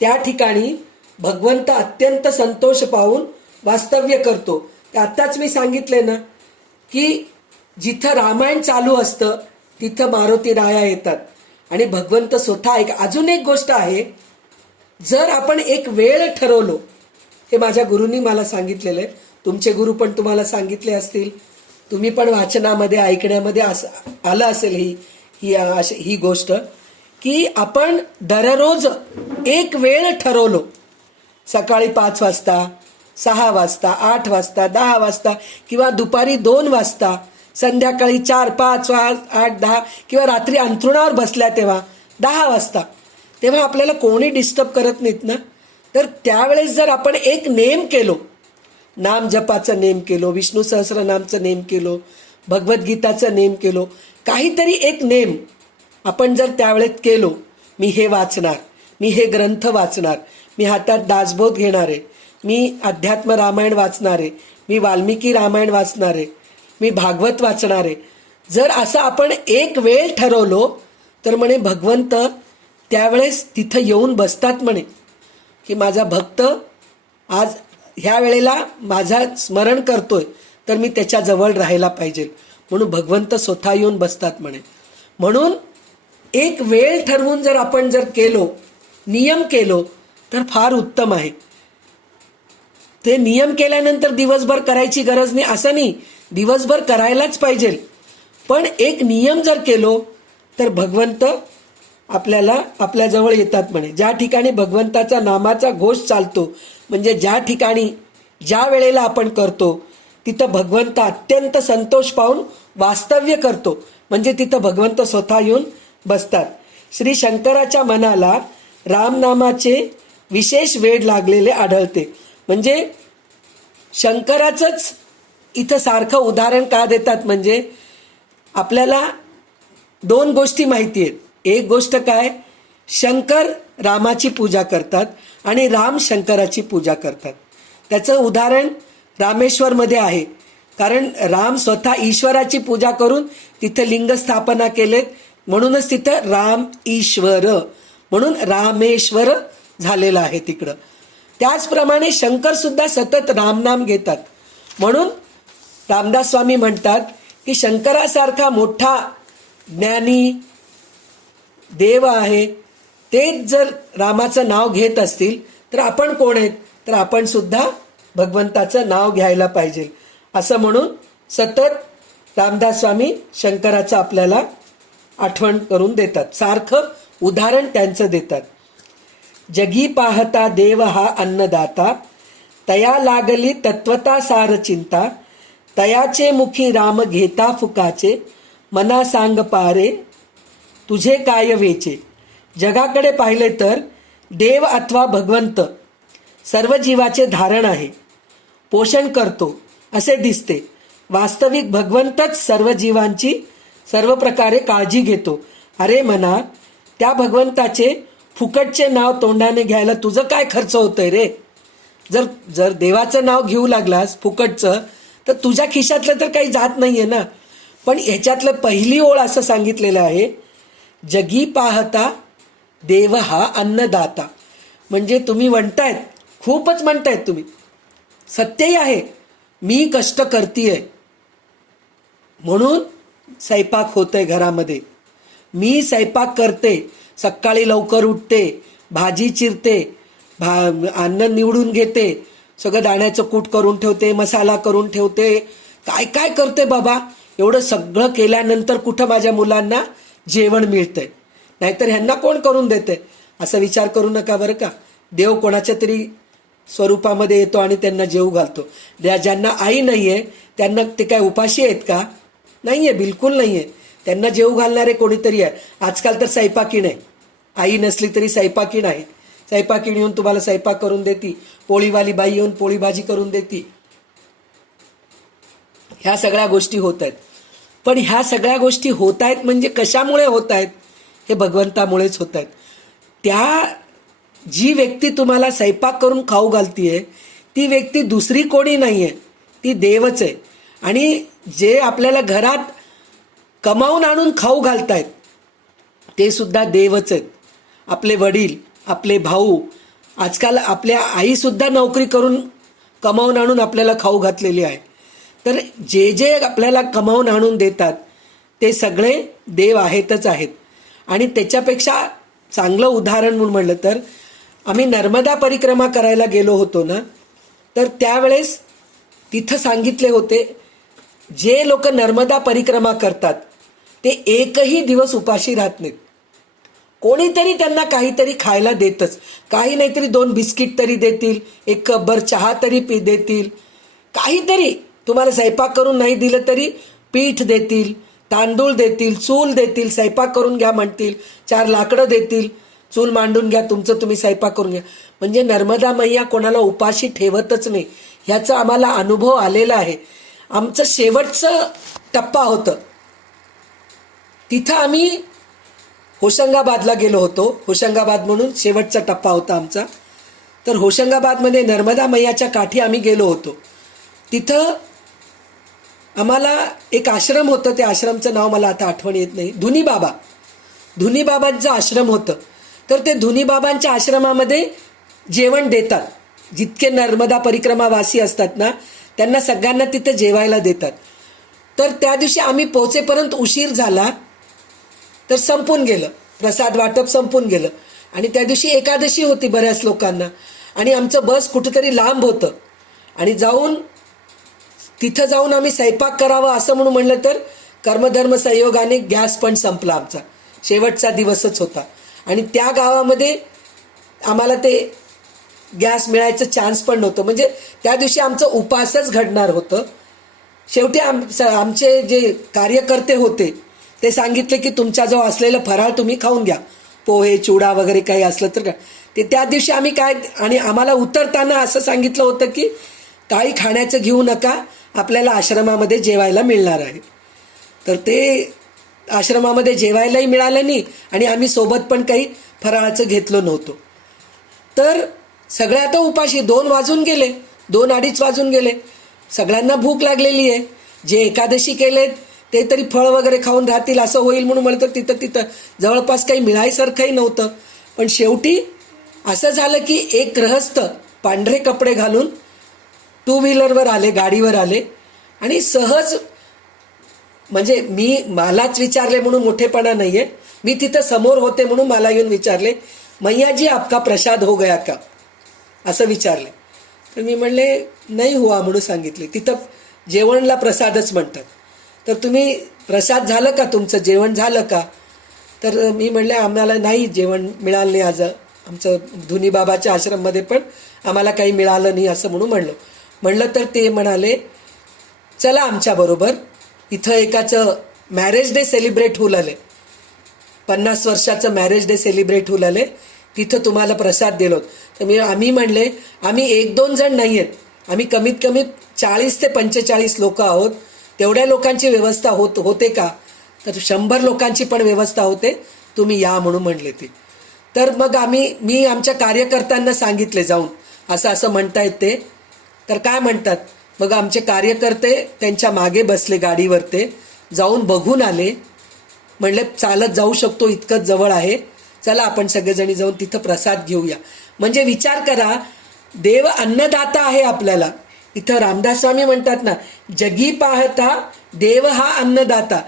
त्या ठिकाणी भगवंत अत्यंत संतोष पाहून वास्तव्य करतो. ते आत्ताच मी सांगितले ना की जिथं रामायण चालू असतं तिथं मारुती राया येतात आणि भगवंत स्वतः अजून एक गोष्ट आहे, जर आपण एक वेळ ठरवलो, हे माझ्या गुरूंनी मला सांगितलेलं आहे, तुमचे गुरु पण तुम्हाला सांगितले असतील, तुम्ही पण वाचनामध्ये ऐकण्यामध्ये आलं असेल ही गोष्ट, की आपण दररोज एक वेळ ठरवलो, सकाळी 5 वाजता, 6 वाजता, 8 वाजता, 10 वाजता किंवा दुपारी 2 वाजता, संध्याकाळी 4, 5, 8, 10 किंवा रात्री अंथरुणावर बसल्या तेव्हा 10 वाजता, तेव्हा आपल्याला कोणी डिस्टर्ब करत नाहीत ना. तर त्यावेळेस जर आपण एक नेम केलो, नाम जपाचं नेम केलो, विष्णू सहस्रनामचं नेम केलो, भगवद्गीताचं नेम केलो, काहीतरी एक नेम आपण जर त्यावेळेस केलो, मी हे वाचणार, मी हे ग्रंथ वाचणार, मी हातात दासबोध घेणार आहे, मी अध्यात्म रामायण वाचणार आहे, मी वाल्मिकी रामायण वाचणार आहे, मी भागवत वाचणार आहे, जर असं आपण एक वेळ ठरवलो तर म्हणे भगवंत त्यावेळेस तिथं येऊन बसतात म्हणे, की माझा भक्त आज ह्या वेळेला माझा स्मरण करतोय तर मी त्याच्या जवळ राहायला पाहिजे, म्हणून भगवंत स्वतः येऊन बसतात म्हणे. म्हणून एक वेळ ठरवून जर आपण केलो, नियम केलो तर फार उत्तम आहे. ते नियम केल्यानंतर दिवसभर करायची गरज नाही असं नाही, दिवसभर करायलाच पाहिजे, पण एक नियम जर केलो तर भगवंत आपल्याला आपल्याजवळ येतात म्हणे. ज्या ठिकाणी भगवंताचा नामाचा घोष चालतो, म्हणजे ज्या ठिकाणी ज्या वेळेला आपण करतो तिथं भगवंत अत्यंत संतोष पाहून वास्तव्य करतो, म्हणजे तिथं भगवंत स्वतः येऊन बसतात. श्री शंकराच्या मनाला रामनामाचे विशेष वेड लागलेले आढळते. म्हणजे शंकराचंच इथं सारखं उदाहरण का देतात, म्हणजे आपल्याला 2 गोष्टी माहिती आहेत. एक गोष्ट काय, शंकर रामाची पूजा करतात आणि राम शंकराची पूजा करतात. त्याचं उदाहरण रामेश्वरमध्ये आहे, कारण राम स्वतः ईश्वराची पूजा करून तिथं लिंग स्थापना केलेत, म्हणूनच तिथं राम ईश्वर म्हणून रामेश्वर झालेलं आहे तिकडं. त्याचप्रमाणे शंकर सुद्धा सतत रामनाम घेतात, म्हणून रामदास स्वामी म्हणतात की शंकरासारखा मोठा ज्ञानी देव आहे, तेच जर रामाचं नाव घेत असतील तर आपण कोण आहेत, तर आपण सुद्धा भगवंताचं नाव घ्यायला पाहिजे, असं म्हणून सतत रामदास स्वामी शंकराचं आपल्याला आठवण करून देतात, सारखं उदाहरण त्यांचं देतात. जगी पाहता देव हा अन्नदाता, तया लागली तत्वता सार चिंता, तयाचे मुखी राम घेता फुकाचे, मना सांग पारे तुझे काय वेचे. जगाकडे पाहिले तर देव अथवा भगवंत सर्व जीवाचे धारण आहे, पोषण करतो असे दिसते. वास्तविक भगवंतच सर्व जीवांची सर्व प्रकारे काळजी घेतो. अरे मना, त्या भगवंताचे फुकटचे नाव तोंडाने घ्यायला तुझं काय खर्च होतंय रे. जर देवाचं नाव घेऊ लागलास फुकटचं तर तुझ्या खिशातलं तर काही जात नाहीये ना. पण ह्याच्यातलं पहिली ओळ असं सांगितलेलं आहे, जगी पाहता देव हा अन्नदाता. म्हणजे तुम्ही म्हणतायत, खूपच म्हणतायत तुम्ही, सत्यही आहे, मी कष्ट करतीये म्हणून स्वयंपाक होतोय घरामध्ये, मी स्वयंपाक करते, सकाळी लवकर उठते, भाजी चिरते, अन्न निवडून घेते, सगळं दाण्याचं कूट करून ठेवते, मसाला करून ठेवते, काय काय करते बाबा. एवढं सगळं केल्यानंतर कुठं माझ्या मुलांना जेवण मिळतंय, नाहीतर ह्यांना कोण करून देते, असा विचार करू नका बरं का. देव कोणाच्या तरी स्वरूपामध्ये येतो आणि त्यांना जेवू घालतो. ज्यांना आई नाहीये त्यांना ते काय उपाशी आहेत का? नाहीये, बिलकुल नाहीये. त्यांना जेवू घालणारे कोणीतरी आहे. आजकाल तर स्वयंपाकीण आहे, आई नसली तरी स्वयंपाकीण आहे. स्वयंपाकीण येऊन तुम्हाला स्वयंपाक करून देती, पोळीवाली बाई येऊन पोळी भाजी करून देती. ह्या सगळ्या गोष्टी होत आहेत. पण ह्या सगळ्या गोष्टी होत आहेत म्हणजे कशामुळे होत आहेत? हे भगवंतामुळेच होत आहेत. त्या जी व्यक्ती तुम्हाला स्वयंपाक करून खाऊ घालतीये ती व्यक्ती दुसरी कोणी नाहीये, ती देवच आहे. आणि जे आपल्याला घरात कमावून आणून खाऊ घालतायत ते सुद्धा देवच आहेत. आपले वडील, आपले भाऊ, आजकाल आपल्या आईसुद्धा नोकरी करून कमावून आणून आपल्याला खाऊ घातलेली आहे. तर जे जे आपल्याला कमावून आणून देतात ते सगळे देव आहेतच आहेत. आणि त्याच्यापेक्षा चांगलं उदाहरण म्हणून म्हटलं तर आम्ही नर्मदा परिक्रमा करायला गेलो होतो ना, तर त्यावेळेस तिथं सांगितले होते जे लोक नर्मदा परिक्रमा करतात ते एकही दिवस उपाशी राहत नाहीत. कोणीतरी त्यांना काहीतरी खायला देतच, काही नाहीतरी 2 बिस्किट तरी देतील, एक कपभर चहा तरी देतील, काहीतरी तुम्हाला स्वयंपाक करून नाही दिलं तरी पीठ देतील, तांदूळ देतील, चूल देतील, स्वयंपाक करून घ्या म्हणतील, 4 लाकडं देतील, चूल मांडून घ्या, तुमचं तुम्ही स्वयंपाक करून घ्या. म्हणजे नर्मदा मैया कोणाला उपाशी ठेवतच नाही, ह्याचा आम्हाला अनुभव आलेला आहे. आमचं शेवटचं टप्पा होतं तिथं आम्ही होशंगाबादला गेलो होतो. होशंगाबाद म्हणून शेवटचा टप्पा होता आमचा. तर होशंगाबादमध्ये नर्मदा मैयाच्या काठी आम्ही गेलो होतो. तिथं आम्हाला एक आश्रम होतं, त्या आश्रमचं नाव मला आता आठवण येत नाही, धुनीबाबांचं आश्रम होतं. तर ते धुनीबाबांच्या आश्रमामध्ये जेवण देतात. जितके नर्मदा परिक्रमावासी असतात ना त्यांना सगळ्यांना तिथे जेवायला देतात. तर त्या दिवशी आम्ही पोहोचेपर्यंत उशीर झाला, तर संपून गेलं, प्रसाद वाटप संपून गेलं. आणि त्या दिवशी एकादशी होती बऱ्याच लोकांना, आणि आमचं बस कुठंतरी लांब होतं. आणि तिथं जाऊन आम्ही स्वयंपाक करावा असं म्हणून म्हणलं तर कर्मधर्म संयोगाने गॅस पण संपला. आमचा शेवटचा दिवसच होता आणि त्या गावामध्ये आम्हाला ते गॅस मिळायचं चान्स पण नव्हतं. म्हणजे त्या दिवशी आमचं उपासच घडणार होतं. शेवटी आमचे जे कार्यकर्ते होते ते सांगितले की तुमच्याजवळ असलेलं फराळ तुम्ही खाऊन घ्या, पोहे चिवडा वगैरे काही असलं तर. ते त्या दिवशी आम्ही काय, आणि आम्हाला उतरताना असं सांगितलं होतं की काही खाण्याचं घेऊ नका, आपल्याला आश्रमामध्ये जेवायला मिळणार आहे. तर ते आश्रमामध्ये जेवायलाही मिळालं नाही आणि आम्ही सोबत पण काही फराळाचं घेतलं नव्हतं. तर सगळे आता उपाशी, 2 वाजून गेले, 2-2:30 वाजून गेले, सगळ्यांना भूक लागलेली आहे. जे एकादशी केलेत ते तरी फळ वगैरे खाऊन राहतील असं होईल म्हणून म्हणलं तर तिथं जवळपास काही मिळायसारखंही नव्हतं. पण शेवटी असं झालं की एक गृहस्थ पांढरे कपडे घालून 2 व्हीलरवर आले, गाडीवर आले, आणि सहज, म्हणजे मलाच विचारले म्हणून मोठेपणा नाही आहे, मी तिथं समोर होते म्हणून मला येऊन विचारले, मैया जी आपका प्रसाद हो गया का, असं विचारले. तर मी म्हणले नाही हुआ म्हणून सांगितले. तिथं जेवणला प्रसादच म्हणतात. तर तुम्ही प्रसाद झालं का, तुमचं जेवण झालं का? तर मी म्हणले आम्हाला नाही जेवण मिळालं नाही आज, आमचं धुनीबाबाच्या आश्रममध्ये पण आम्हाला काही मिळालं नाही असं म्हणलं तर ते म्हणाले चला आमच्याबरोबर, इथं एकाचं मॅरेज डे सेलिब्रेट होऊ लागले, 50 वर्षाचं मॅरेज डे सेलिब्रेट होऊ लागले, तिथं तुम्हाला प्रसाद दिलो. तर आम्ही म्हणले आम्ही 1-2 जण नाही आहेत, आम्ही कमीत कमी 40 ते 45 लोक आहोत, तेवढ्या लोकांची व्यवस्था होते का? तर 100 लोकांची पण व्यवस्था होते, तुम्ही या म्हणून म्हणले ते. तर मग मी आमच्या कार्यकर्त्यांना सांगितले जाऊन असं असं म्हणतायत ते. तर काय म्हणतात, मग आमचे कार्यकर्ते त्यांच्या मागे बसले गाडीवर, ते जाऊन बघून आले, म्हणले चालत जाऊ शकतो, इतकंच जवळ आहे, चला आपण सगळेजणी जाऊन तिथं प्रसाद घेऊया. म्हणजे विचार करा, देव अन्नदाता आहे आपल्याला. इथं रामदास स्वामी म्हणतात ना, जगी पाहता देव हा अन्नदाता.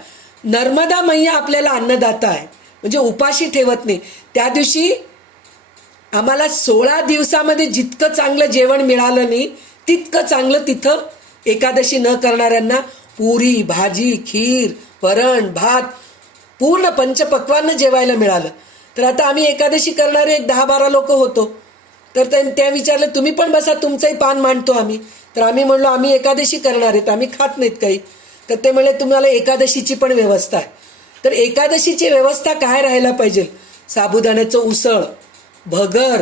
नर्मदा मैया आपल्याला अन्नदाता आहे, म्हणजे उपाशी ठेवत नाही. त्या दिवशी आम्हाला 16 दिवसामध्ये जितकं चांगलं जेवण मिळालं नाही तितकं चांगलं तिथं एकादशी न करणाऱ्यांना पुरी भाजी, खीर, वरण भात, पूर्ण पंचपक्वान्न जेवायला मिळालं. तर आता आम्ही एकादशी करणारे 10-12 लोक होतो. तर त्या विचारलं तुम्ही पण बसा, तुमचंही पान मांडतो आम्ही. तर आम्ही म्हणलो आम्ही एकादशी करणार आहेत, आम्ही खात नाहीत काही. तर ते म्हणले तुम्हाला एकादशीची पण व्यवस्था आहे. तर एकादशीची व्यवस्था काय राहायला पाहिजे? साबुदाण्याचं उसळ, भगर,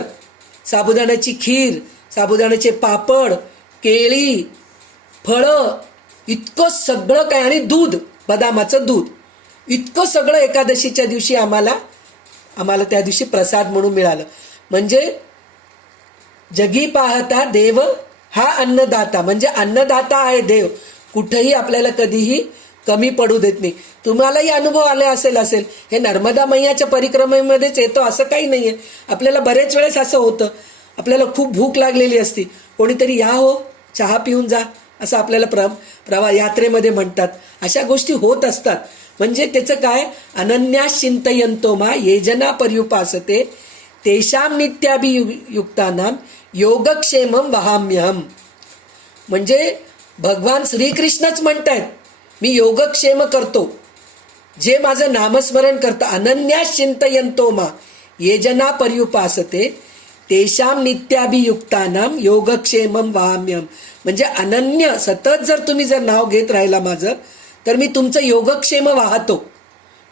साबुदाण्याची खीर, साबुदाण्याचे पापड, केळी, फळं, इतकं सगळं काय, आणि दूध, बदामाचं दूध, इतकं सगळं एकादशीच्या दिवशी आम्हाला त्या दिवशी प्रसाद म्हणून मिळालं. म्हणजे जगी पाहता देव हा अन्नदाता, म्हणजे अन्नदाता आहे देव, कुठेही आपल्याला कधीही कमी पडू देत नाही. तुम्हालाही अनुभव आले असेल हे नर्मदा मैयाच्या परिक्रमेमध्येच येतो असं काही नाही आहे. आपल्याला बरेच वेळेस असं होतं, आपल्याला खूप भूक लागलेली असती, कोणीतरी या हो चहा पिऊन जा असं आपल्याला प्रवास यात्रेमध्ये म्हणतात. अशा गोष्टी होत असतात. म्हणजे त्याचं काय, अनन्यास चिंतयन्तो मा ये जना पर्युपासते तेषां नित्याभियुक्तानां योगक्षेमं वहाम्यहम. म्हणजे भगवान श्रीकृष्णच म्हणतायत मी योगक्षेम करतो जे माझं नामस्मरण करतं. अनन्यास चिंतयन्तो मा ये जना पर्युपासते तेषां नित्याभियुक्तानां योगक्षेमं वहाम्यहम. म्हणजे अनन्य सतत जर नाव घेत राहिला माझं, तर मी तुमचं योगक्षेम वाहतो.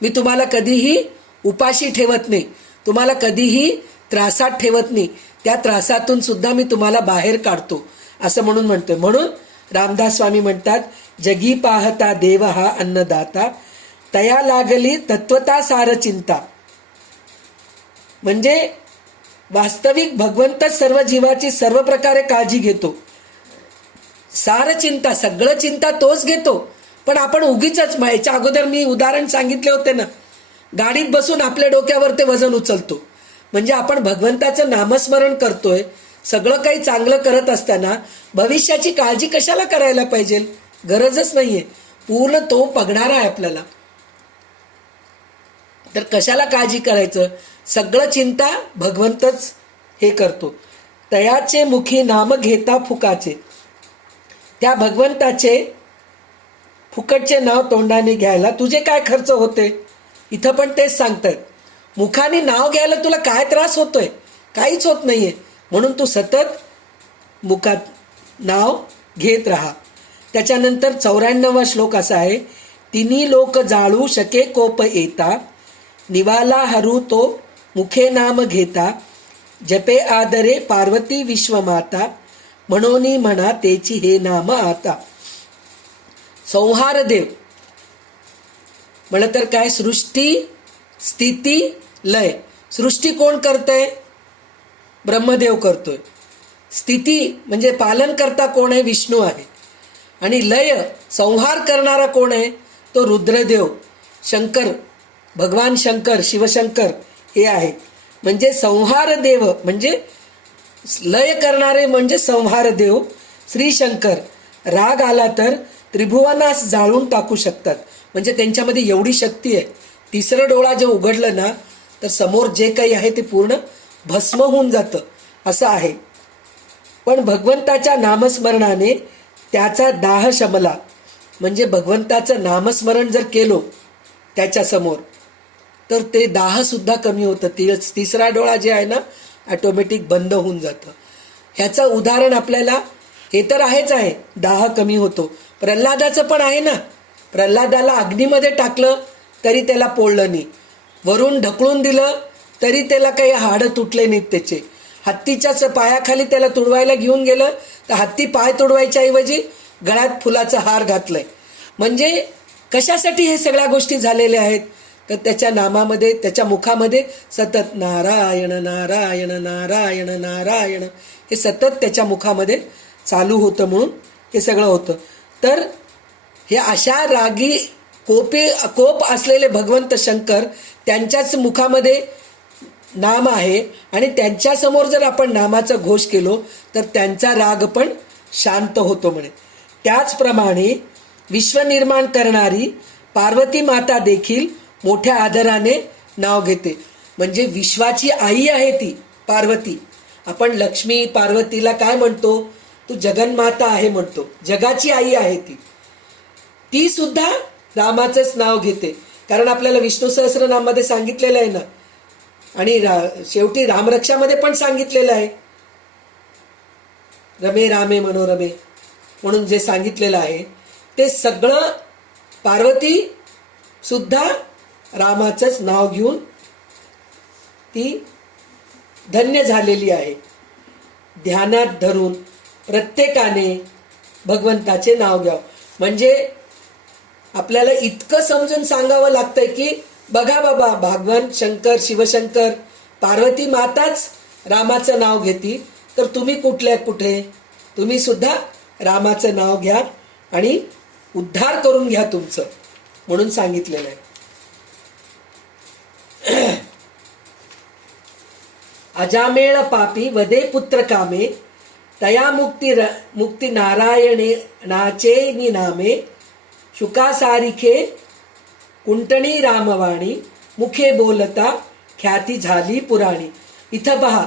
मी तुम्हाला कधीही उपाशी ठेवत नाही, तुम्हाला कधीही त्रासात ठेवत नाही. त्या त्रासातून सुद्धा मी तुम्हाला बाहेर काढतो असं म्हणून म्हणतोय. म्हणून रामदास स्वामी म्हणतात, जगी पाहता देव हा अन्नदाता तया लागली तत्वता सार चिंता. म्हणजे वास्तविक भगवंतच सर्व जीवाची सर्व प्रकारे काळजी घेतो. सार चिंता, सगळं चिंता तोच घेतो. पण आपण उगीच, याच्या अगोदर मी उदाहरण सांगितले होते ना, गाडीत बसून आपल्या डोक्यावर ते वजन उचलतो. म्हणजे आपण भगवंताचं नामस्मरण करतोय, सगळं काही चांगलं करत असताना भविष्याची काळजी कशाला करायला पाहिजे, गरजच नाहीये. पूर्ण तो बघणारा आहे आपल्याला, तर कशाला काळजी करायचं. सगळं चिंता भगवंतच हे करतो. तयाचे मुखी नाम घेता फुकाचे. त्या भगवंताचे फुकटचे नाव तोंडाने घ्यायला तुझे काय खर्च होते. इथं पण तेच सांगतायत, मुखाने नाव घ्यायला तुला काय त्रास होतोय, काहीच होत नाहीये. म्हणून तू सतत मुखात नाव घेत राहा. त्याच्यानंतर 94वा श्लोक असा आहे, तिन्ही लोक जाळू शके कोप येता निवाला हरू तो मुखे नाम घेता जपे आदरे पार्वती विश्वमाता म्हणोनी म्हणा तेची हे नाम आता. संहार देव म्हणलं तर काय, सृष्टी स्थिती लय. सृष्टी कोण करतंय, ब्रह्मदेव करतोय. स्थिती म्हणजे पालन करता कोण आहे, विष्णू आहे. आणि लय संहार करणारा कोण आहे, तो रुद्रदेव शंकर, भगवान शंकर शिवशंकर हे आहे. म्हणजे संहार देव म्हणजे लय करणारे म्हणजे संहार देव श्री शंकर. राग आला तर त्रिभुवनास जाळून टाकू शकतात. म्हणजे त्यांच्यामध्ये एवढी शक्ती आहे. तिसरं डोळा जे उघडलं ना, तर समोर जे काही आहे ते पूर्ण भस्म होऊन जातं असं आहे. पण भगवंताच्या नामस्मरणाने त्याचा दाह शमला. म्हणजे भगवंताचं नामस्मरण जर केलो त्याच्यासमोर, तर ते दाह सुद्धा कमी होतं. तिसरा डोळा जे आहे ना, ऑटोमॅटिक बंद होऊन जातं. ह्याचं उदाहरण आपल्याला हे तर आहेच आहे, दाह कमी होतो. प्रल्हादाचं पण आहे ना, प्रल्हादाला अग्नीमध्ये टाकलं तरी त्याला पोळलं नाही, वरून ढकलून दिलं तरी त्याला काही हाडं तुटले नाहीत त्याचे. हत्तीच्याच पायाखाली त्याला तुडवायला घेऊन गेलं तर हत्ती पाय तुडवायच्या ऐवजी गळ्यात फुलाचा हार घातलाय. म्हणजे कशासाठी हे सगळ्या गोष्टी झालेल्या आहेत, तर त्याच्या नामामध्ये, त्याच्या मुखामध्ये सतत नारायण नारायण नारायण नारायण हे सतत त्याच्या मुखामध्ये चालू होतं, म्हणून हे सगळं होतं. तर हे अशा रागी कोप असलेले भगवंत शंकर, त्यांच्याच मुखामध्ये नाम आहे आणि त्यांच्यासमोर जर आपण नामाचा घोष केलो तर त्यांचा राग पण शांत होतो म्हणे. त्याचप्रमाणे विश्वनिर्माण करणारी पार्वती माता देखील मोठ्या आदराने नाव घेते. म्हणजे विश्वाची आई आहे ती पार्वती. आपण लक्ष्मी पार्वतीला काय म्हणतो, तू जगन्माता आहे म्हणतो, जगाची आई आहे ती. ती सुद्धा रामाचंच नाव घेते. कारण आपल्याला विष्णू सहस्रनाममध्ये सांगितलेलं आहे ना, आणि शेवटी रामरक्षामध्ये पण सांगितलेलं आहे, रमे रामे मनोरमे म्हणून जे सांगितलेलं आहे ते सगळं पार्वती सुद्धा रामाचंच नाव घेऊन ती धन्य झालेली आहे. ध्यानात धरून प्रत्येकाने भगवंताचे नाव घ्यावं. म्हणजे आपल्याला इतकं समजून सांगावं लागतंय की बघा बाबा, भगवान शंकर शिवशंकर पार्वती माताच रामाचं नाव घेती, तर तुम्ही कुठे, तुम्ही सुद्धा रामाचं नाव घ्या आणि उद्धार करून घ्या तुमचं, म्हणून सांगितलेलं आहे. अजामेळ पापी वदे पुत्र कामे तया मुक्ती नारायणे नाचे नामे शुकासारिखे कुंटणी रामवाणी मुखे बोलता ख्याती झाली पुराणी. इथं पहा,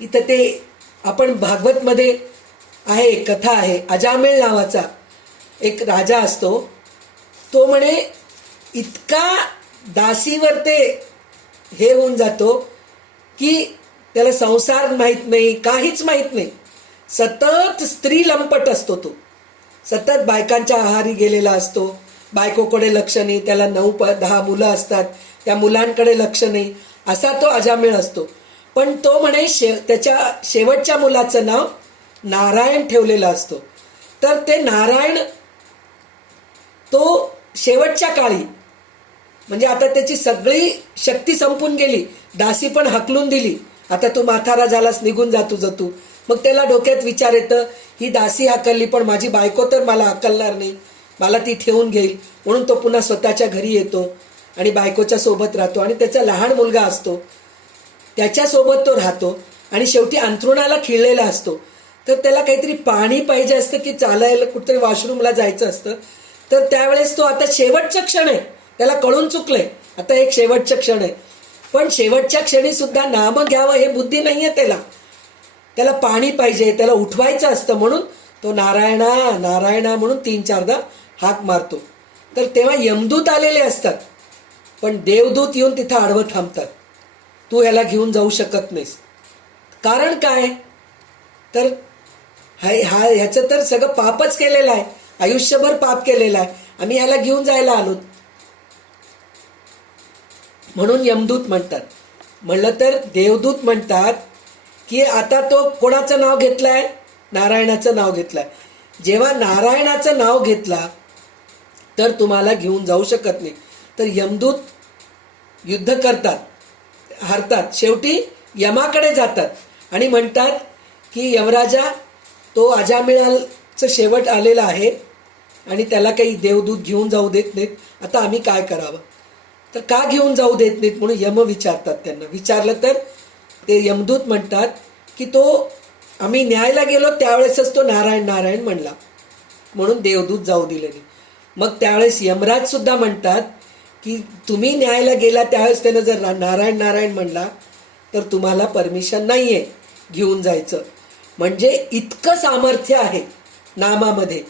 इथं ते आपण भागवतमध्ये आहे, कथा आहे. अजामेळ नावाचा एक राजा असतो. तो म्हणे इतका दासीवर ते हे होऊन जातो की त्याला संसार माहीत नाही, काहीच माहीत नाही. सतत स्त्री लंपट असतो तो, सतत बायकांच्या आहारी गेलेला असतो. बायकोकडे लक्ष नाही, त्याला 9-10 मुलं असतात, त्या मुलांकडे लक्ष नाही, असा तो अजामेळ असतो. पण तो म्हणे त्याच्या शेवटच्या मुलाचं नाव नारायण ठेवलेलं असतो. तर ते नारायण तो शेवटच्या काळी, म्हणजे आता त्याची सगळी शक्ती संपून गेली, दासी पण हकलून दिली, आता तू म्हातारा झालास, निघून जा तुझं तू. मग त्याला डोक्यात विचार येतं, ही दासी हकलली पण माझी बायको तर मला हकलणार नाही, मला ती ठेवून घेईल. म्हणून तो पुन्हा स्वतःच्या घरी येतो आणि बायकोच्या सोबत राहतो. आणि त्याचा लहान मुलगा असतो, त्याच्यासोबत तो राहतो. आणि शेवटी अंथरुणाला खिळलेला असतो. तर त्याला काहीतरी पाणी पाहिजे असतं की चालायला कुठेतरी वॉशरूमला जायचं असतं. तर त्यावेळेस तो आता शेवटचं क्षण आहे, त्याला कळून चुकलंय, आता एक शेवटचं क्षण आहे. पण शेवटच्या क्षणी सुद्धा नाम घ्यावं हे बुद्धी नाहीये त्याला पाणी पाहिजे, त्याला उठवायचं असतं. म्हणून तो नारायणा नारायणा म्हणून 3-4दा हाक मारतो. तर तेव्हा यमदूत आलेले असतात, पण देवदूत येऊन तिथं आडवं थांबतात. तू ह्याला घेऊन जाऊ शकत नाहीस. कारण काय, तर ह्याचं तर सगळं पापच केलेलं आहे, आयुष्यभर पाप केलेलं आहे, आम्ही ह्याला घेऊन जायला आलो. म्हणून यमदूत म्हणतात. म्हणलं तर देवदूत म्हणतात की आता तो कोणाचं नाव घेतलंय, नारायणाचं नाव घेतलंय. जेव्हा नारायणाचं नाव घेतला तर तुम्हाला घेऊन जाऊ शकत नाही. तर यमदूत युद्ध करतात, हारतात, शेवटी यमाकडे जातात आणि म्हणतात की यमराजा, तो अजामिळाचं शेवट आलेला आहे आणि त्याला काही देवदूत घेऊन जाऊ देत नाहीत, आता आम्ही काय करावं. तर का घेऊन जाऊ देत नाहीत म्हणून यम विचारतात. त्यांना विचारलं तर ते यमदूत म्हणतात की तो आम्ही न्यायला गेलो त्यावेळेसच तो नारायण नारायण म्हणला, म्हणून देवदूत जाऊ दिले नाही. मग त्यावेळेस यमराज सुद्धा म्हणतात की तुम्ही न्यायला गेला त्यावेळेस त्यानं जर नारायण नारायण म्हणला तर तुम्हाला परमिशन नाही आहे घेऊन जायचं. म्हणजे इतकं सामर्थ्य आहे नामामध्ये.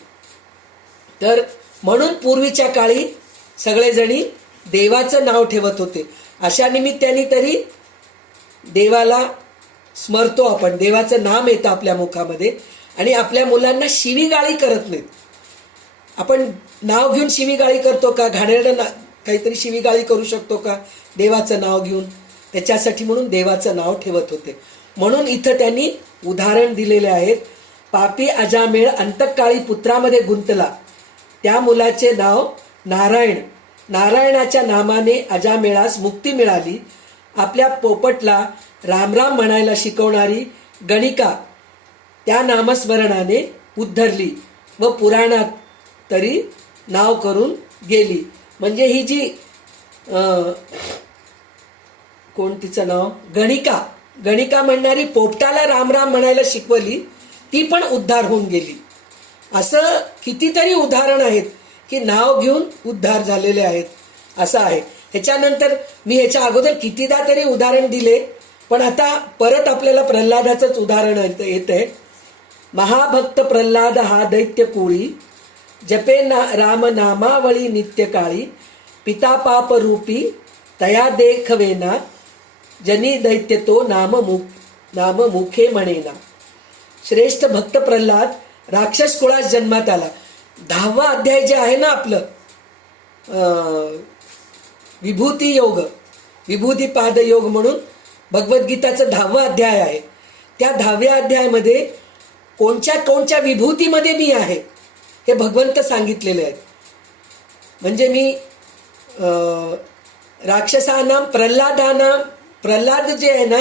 तर म्हणून पूर्वीच्या काळी सगळेजणी देवाचं नाव ठेवत होते. अशा निमित्ताने तरी देवाला स्मरतो आपण, देवाचं नाम येतं आपल्या मुखामध्ये आणि आपल्या मुलांना शिवीगाळी करत नाहीत. आपण नाव घेऊन शिवीगाळी करतो का, घाणेरडं काहीतरी शिवीगाळी करू शकतो का देवाचं नाव घेऊन. त्याच्यासाठी म्हणून देवाचं नाव ठेवत होते. म्हणून इथं त्यांनी उदाहरण दिलेले आहेत. पापी अजामेळ अंतकाळी पुत्रामध्ये गुंतला, त्या मुलाचे नाव नारायण. नारायणाच्या नामाने अजामेळास मुक्ती मिळाली. आपल्या पोपटला रामराम म्हणायला शिकवणारी गणिका त्या नामस्मरणाने उद्धरली व पुराणात तरी नाव करून गेली. म्हणजे ही जी कोण तिचं नाव, गणिका म्हणणारी पोपटाला रामराम म्हणायला शिकवली, ती पण उद्धार होऊन गेली. असं कितीतरी उदाहरण आहेत की नाव घेऊन उद्धार झालेले आहेत, असं आहे. ह्याच्यानंतर मी ह्याच्या अगोदर कितीदा तरी उदाहरण दिले, पण आता परत आपल्याला प्रल्हादाचंच उदाहरण येतंय. महाभक्त प्रल्हाद हा दैत्य कोळी, जपे राम नामावळी नित्यकाळी, पिता पाप रूपी तया देखवेना, जनी दैत्य तो नाम मुखे म्हणेना. श्रेष्ठ भक्त प्रल्हाद राक्षस कुळात जन्मात आला. 10वा अध्याय जे आहे ना आपलं विभूती योग, विभूतीपाद योग म्हणून भगवद्गीताचं 10वा अध्याय आहे. त्या 10व्या अध्यायामध्ये कोणत्या विभूतीमध्ये मी आहे हे भगवंत सांगितलेले आहेत. म्हणजे मी राक्षसानां प्रल्हाद जे आहे ना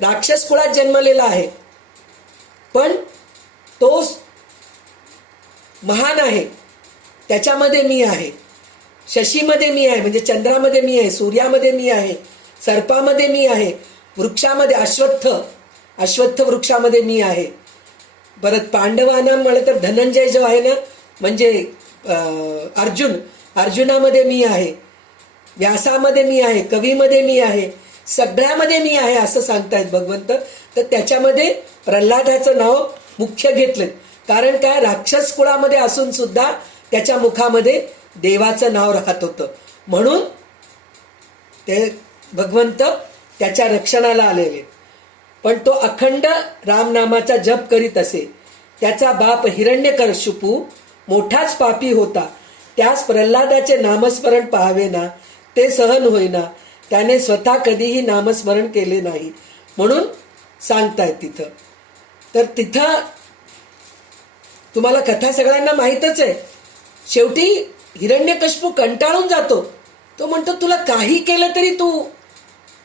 राक्षस कुळात जन्मलेला आहे, पण तो महान आहे, त्याच्यामध्ये मी आहे. शशीमध्ये मी आहे म्हणजे चंद्रामध्ये मी आहे, सूर्यामध्ये मी आहे, सर्पामध्ये मी आहे, वृक्षामध्ये अश्वत्थ वृक्षामध्ये मी आहे. परत पांडवांना म्हणलं तर धनंजय जो आहे ना, म्हणजे अर्जुनामध्ये मी आहे, व्यासामध्ये मी आहे, कवीमध्ये मी आहे, सगळ्यामध्ये मी आहे असं सांगतायत भगवंत. तर त्याच्यामध्ये प्रल्हादाचं नाव मुख्य घेतलं. कारण काय, राक्षस कुळामध्ये असून सुद्धा त्याच्या मुखामध्ये देवाचं नाव राहत होतं, म्हणून ते भगवंत त्याच्या रक्षणाला आलेले. पण तो अखंड रामनामाचा जप करीत असे. त्याचा बाप हिरण्यकशिपू मोठाच पापी होता. त्यास प्रल्हादाचे नामस्मरण पाहावे ना, ते सहन होईना. त्याने स्वतः कधीही नामस्मरण केले नाही, म्हणून सांगतायत तिथं. तर तिथं तुम्हाला कथा सगळ्यांना माहीतच आहे. शेवटी हिरण्यकशिपू कंटाळून जातो. तो म्हणतो, तुला काही केलं तरी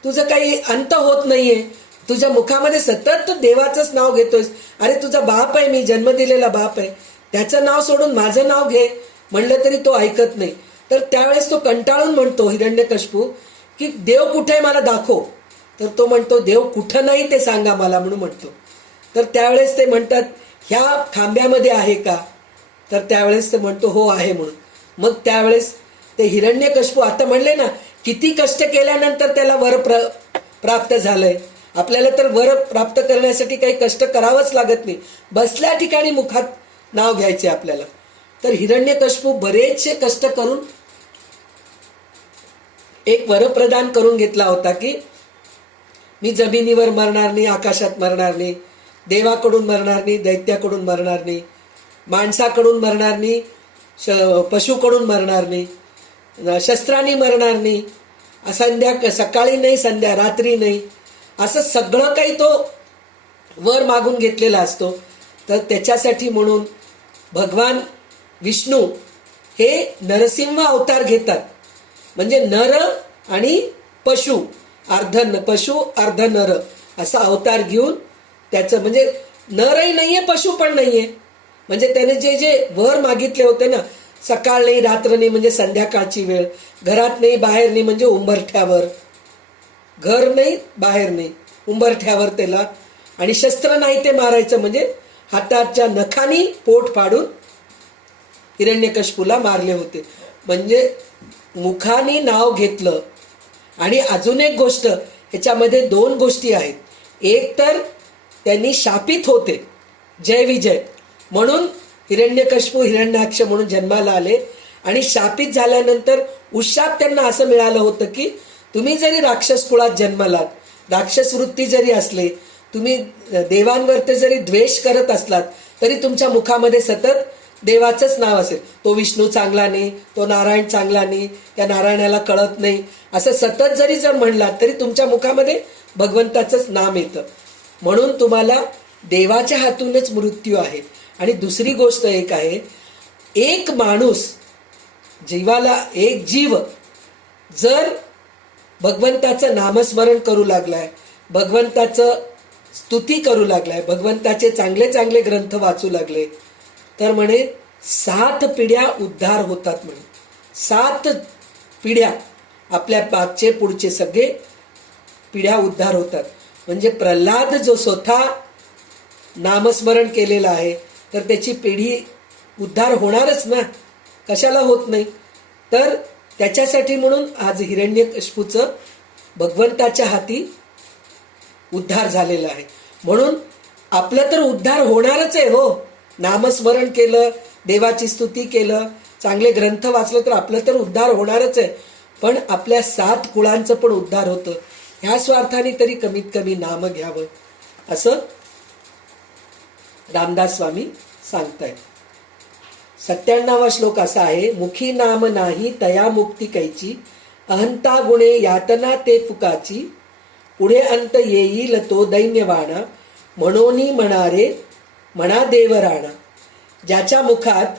तुझं काही अंत होत नाहीये. तुझ्या मुखामध्ये सतत देवाचंच नाव घेतोयस. अरे तुझा बाप आहे, मी जन्म दिलेला बाप आहे, त्याचं नाव सोडून माझं नाव घे म्हणलं तरी तो ऐकत नाही. तर त्यावेळेस तो कंटाळून म्हणतो हिरण्यकशिपू की देव कुठे मला दाखव. तर तो म्हणतो, देव कुठं नाही ते सांगा मला, म्हणून म्हणतो. तर त्यावेळेस ते म्हणतात, ह्या खांब्यामध्ये आहे का? तर त्यावेळेस ते म्हणतो, हो आहे म्हणून. मग त्यावेळेस ते हिरण्यकशिपू, आता म्हणले ना, किती कष्ट केल्यानंतर त्याला वर प्राप्त झालंय. आपल्याला तर वर प्राप्त करण्यासाठी काही कष्ट करावंच लागत नाही, बसल्या ठिकाणी मुखात नाव घ्यायचे आपल्याला. तर हिरण्यकशिपू बरेचसे कष्ट करून एक वरप्रदान करून घेतला होता की मी जमिनीवर मरणार नाही, आकाशात मरणार नाही, देवाकडून मरणार नाही, दैत्याकडून मरणार नाही, माणसाकडून मरणार नाही, पशुकडून मरणार नाही, शस्त्रांनी मरणार नाही, सकाळी नाही, रात्री नाही, असं सगळं काही तो वर मागून घेतलेला असतो. तर त्याच्यासाठी म्हणून भगवान विष्णू हे नरसिंह अवतार घेतात. म्हणजे नर आणि पशु, पशु अर्ध नर असा अवतार घेऊन त्याचं, म्हणजे नरही नाहीये, पशु पण नाहीये. म्हणजे त्याने जे वर मागितले होते ना, सकाळ नाही, रात्र नाही म्हणजे संध्याकाळची वेळ, घरात नाही, बाहेर नाही म्हणजे उंबरठ्यावर, घर नाही, बाहेर नाही, उंबरठ्यावर त्याला, आणि शस्त्र नाही ते मारायचं म्हणजे हाताच्या नखानी पोट फाडून हिरण्यकशिपूला मारले होते. म्हणजे मुखाने नाव घेतलं. आणि अजून एक गोष्ट, ह्याच्यामध्ये दोन गोष्टी आहेत. एक तर त्यांनी शापित होते, जय विजय म्हणून हिरण्यकशिपू हिरण्याक्ष म्हणून जन्माला आले. आणि शापित झाल्यानंतर उशाप त्यांना असं मिळालं होतं की तुम्ही जरी राक्षस कुळात जन्मलात, राक्षस वृत्ती जरी असले, तुम्ही देवांवरती जरी द्वेष करत असलात, तरी तुमच्या मुखामध्ये सतत देवाचंच नाव असेल. तो विष्णू चांगला नाही, तो नारायण चांगला नाही, त्या नारायणाला कळत नाही, असं सतत जरी म्हणलात तरी तुमच्या मुखामध्ये भगवंताचंच नाम येतं. म्हणून तुम्हाला देवाच्या हातूनच मृत्यू आहे. आणि दुसरी गोष्ट एक आहे, एक माणूस जीवाला, एक जीव जर भगवंताचं नामस्मरण करू लागलाय, भगवंताचं स्तुती करू लागलाय, भगवंताचे चांगले चांगले ग्रंथ वाचू लागले, तर म्हणे 7 पिढ्या उद्धार होतात. म्हणे 7 पिढ्या, आपल्या मागचे पुढचे सगळे पिढ्या उद्धार होतात. म्हणजे प्रल्हाद जो स्वतः नामस्मरण केलेला आहे, तर त्याची पिढी उद्धार होणारच ना, कशाला होत नाही. तर त्याच्यासाठी म्हणून आज हिरण्यकशिपूचं भगवंताच्या हाती उद्धार झालेला आहे. म्हणून आपलं तर उद्धार होणारच आहे. हो, नामस्मरण केलं, देवाची स्तुती केलं, चांगले ग्रंथ वाचलं तर आपलं तर उद्धार होणारच आहे. पण आपल्या 7 कुळांचं पण उद्धार होतं. ह्या स्वार्थाने तरी कमीत कमी नाम घ्यावं असं रामदास स्वामी सांगतायत. 97वा श्लोक असा आहे, मुखी नाम नाही तया मुक्ती कैची, अहंता गुणे यातना ते फुकाची, पुढे अंत येईल तो दैन्यवाणा, म्हणोनी म्हणारे म्हणा देवराणा. ज्याच्या मुखात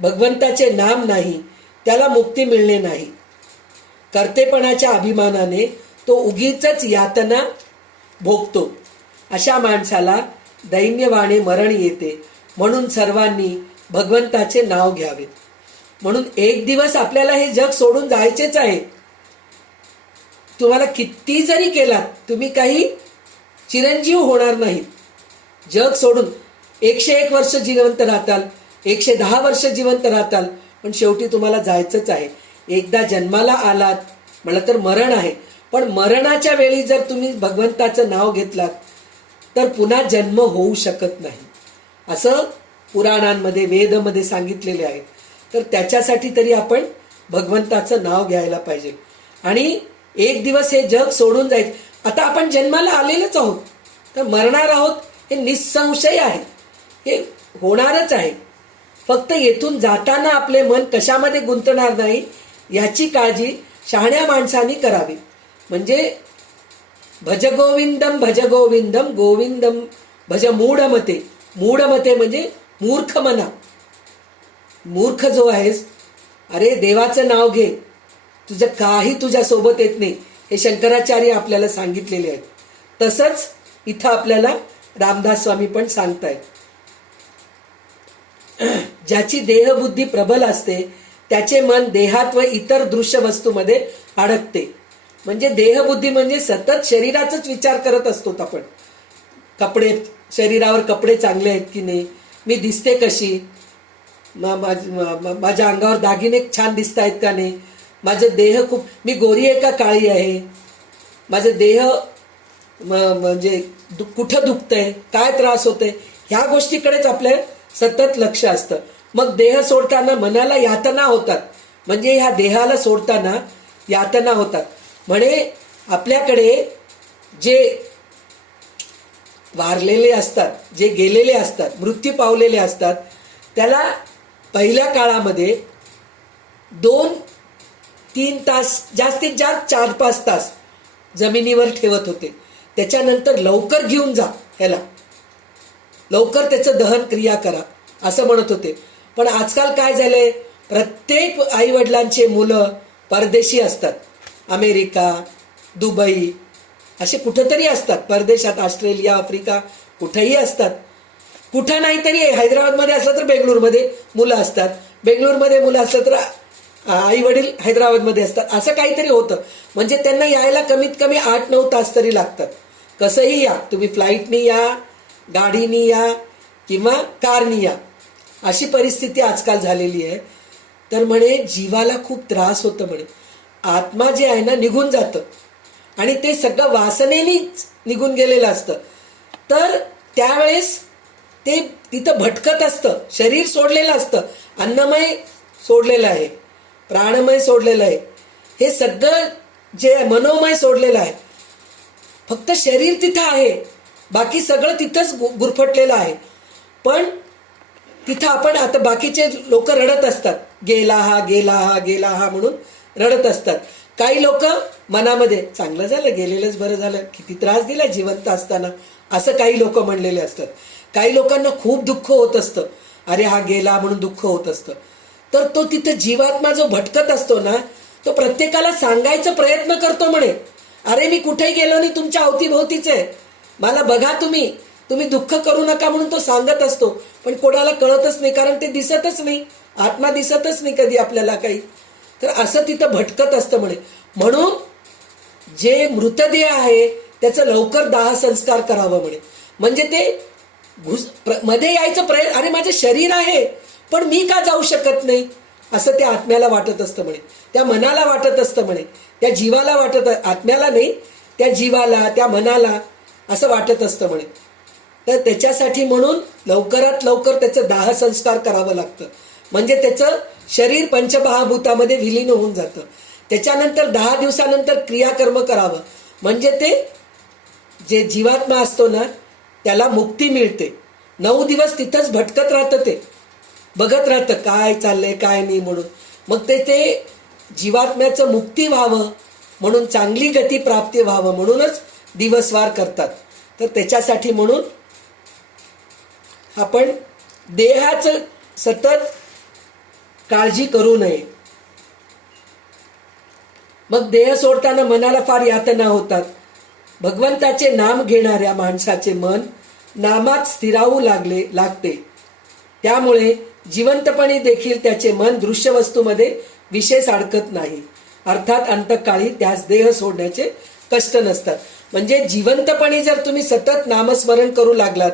भगवंताचे नाम नाही त्याला मुक्ती मिळणे नाही. कर्तेपणाच्या अभिमानाने तो उगीचच यातना भोगतो. अशा माणसाला दैन्यवाणे मरण येते. म्हणून सर्वांनी भगवंताचे नाव घ्यावे. म्हणून एक दिवस आपल्याला हे जग सोडून जायचेच आहे. तुम्हाला किती जरी केलात तुम्ही काही चिरंजीव होणार नाही. जग सोडून 101 वर्ष जिवंत राहताल, 110 वर्ष जिवंत राहताल, पण शेवटी तुम्हाला जायचंच आहे. एकदा जन्माला आलात म्हणलं तर मरण आहे, पण मरणाच्या वेळी जर तुम्ही भगवंताचं नाव घेतलात तर पुन्हा जन्म होऊ शकत नाही असं पुराणांमध्ये वेदमध्ये सांगितलेले आहे. तर त्याच्यासाठी तरी आपण भगवंताचं नाव घ्यायला पाहिजे. आणि एक दिवस हे जग सोडून जायचं. आता आपण जन्माला आलेलेच आहोत, तर मरणार आहोत हे निसंशय आहे, हे होणारच आहे. फक्त येथून जाताना आपले मन कशामध्ये गुंतणार नाही याची काळजी शहाण्या माणसांनी करावी. म्हणजे भज गोविंदम भज गोविंदम गोविंदम भज मूढमते. मूढमते म्हणजे मूर्ख मना. मूर्ख जो आहेस, अरे देवाचं नाव घे, तुझं काही तुझ्या सोबत येत नाही हे शंकराचार्य आपल्याला सांगितलेले आहेत. तसंच इथं आपल्याला रामदास स्वामी पण सांगतायत. ज्याची देहबुद्धी प्रबल असते त्याचे मन देहात व इतर दृश्य वस्तूमध्ये अडकते. म्हणजे देहबुद्धी म्हणजे सतत शरीराचाच विचार करत असतो आपण. कपडे, शरीरावर कपडे चांगले आहेत की नाही, मी दिसते कशी, माझ्या अंगावर दागिने छान दिसत आहेत का नाही, माझं देह खूप, मी गोरी आहे का काळी आहे, माझं देह म्हणजे कुठं दुखतंय, काय त्रास होतंय, ह्या गोष्टीकडेच आपलं सतत लक्ष असतं. मग देह सोडताना मनाला यातना होतात. म्हणजे ह्या देहाला सोडताना यातना होतात. म्हणे आपल्याकडे जे वारलेले असतात, जे गेलेले असतात, मृत्यू पावलेले असतात, त्याला पहिल्या काळामध्ये 2-3 तास, जास्तीत जास्त 4-5 तास जमिनीवर ठेवत होते. त्याच्यानंतर लवकर घेऊन जा ह्याला, लवकर त्याचं दहन क्रिया करा असं म्हणत होते. पण आजकाल काय झालंय, प्रत्येक आई वडिलांचे मुलं परदेशी असतात. अमेरिका, दुबई असे कुठंतरी असतात परदेशात, ऑस्ट्रेलिया, आफ्रिका कुठेही असतात. कुठं नाही तरी हैदराबादमध्ये असलं तर बेंगळूरमध्ये मुलं असतात, बेंगळूरमध्ये मुलं असलं तर आई वडील हैदराबादमध्ये असतात, असं काहीतरी होतं. म्हणजे त्यांना यायला कमीत कमी 8-9 तास तरी लागतात. कसंही या, तुम्ही फ्लाईटनी या, गाडीनी या किंवा कारनी या, अशी परिस्थिती आजकाल झालेली आहे. तर म्हणे जीवाला खूप त्रास होतं. म्हणे आत्मा जे आहे ना निघून जातं आणि ते सगळं वासनेनीच निघून गेलेलं असतं. तर त्यावेळेस ते तिथं भटकत असतं. शरीर सोडलेलं असतं, अन्नमय सोडलेलं आहे, प्राणमय सोडलेलं आहे, हे सगळं जे मनोमय सोडलेलं आहे. फक्त शरीर तिथं आहे, बाकी सगळं तिथंच गुरफटलेलं आहे. पण तिथं आपण आता बाकीचे लोक रडत असतात, गेला हा गेला हा गेला हा म्हणून रडत असतात. काही लोक मनामध्ये चांगलं झालं, गेलेलंच बरं झालं, किती त्रास दिला जिवंत असताना, असं काही लोक म्हणलेले असतात. काही लोकांना खूप दुःख होत असतं, अरे हा गेला म्हणून दुःख होत असतं. तर तो तिथं जीवात्मा जो भटकत असतो ना, तो प्रत्येकाला सांगायचा प्रयत्न करतो. म्हणे अरे मी कुठेही गेलो नाही, तुमच्या अवतीभोवतीच आहे, मला बघा, तुम्ही दुःख करू नका म्हणून तो सांगत असतो. पण कोणाला कळतच नाही, कारण ते दिसतच नाही, आत्मा दिसतच नाही कधी आपल्याला काही. तर असं तिथं भटकत असतं. म्हणे म्हणून जे मृतदेह आहे त्याचं लवकर दाह संस्कार करावं. म्हणे म्हणजे ते मध्ये यायचं प्रयत्न, अरे माझं शरीर आहे पण मी का जाऊ शकत नाही, असं त्या आत्म्याला वाटत असतं. म्हणे त्या मनाला वाटत असतं. म्हणे त्या जीवाला वाटत, आत्म्याला नाही, त्या जीवाला, त्या मनाला असं वाटत असतं. म्हणे तर त्याच्यासाठी म्हणून लवकरात लवकर त्याचं दाह संस्कार करावं लागतं. म्हणजे त्याचं शरीर पंचमहाभूतामध्ये विलीन होऊन जातं. त्याच्यानंतर 10 दिवसानंतर क्रियाकर्म करावं. म्हणजे ते जे जीवात्मा असतो ना त्याला मुक्ती मिळते. 9 दिवस तिथंच भटकत राहतं, ते बघत राहतं काय चाललंय काय नाही म्हणून. मग ते जीवात्म्याचं मुक्ती व्हावं म्हणून, चांगली गती प्राप्ती व्हावं म्हणूनच दिवसवार करतात. तर त्याच्यासाठी म्हणून आपण देहाचं सतत काळजी करू नये. मग देह सोडताना मनाला फार यातना होतात. भगवंताचे नाम घेणाऱ्या माणसाचे मन नामात स्थिरावू लागते. त्यामुळे जिवंतपणे देखील त्याचे मन दृश्य वस्तूमध्ये विशेष अडकत नाही. अर्थात अंतकाळी त्यास देह सोडण्याचे कष्ट नसतात. म्हणजे जिवंतपणी जर तुम्ही सतत नामस्मरण करू लागलात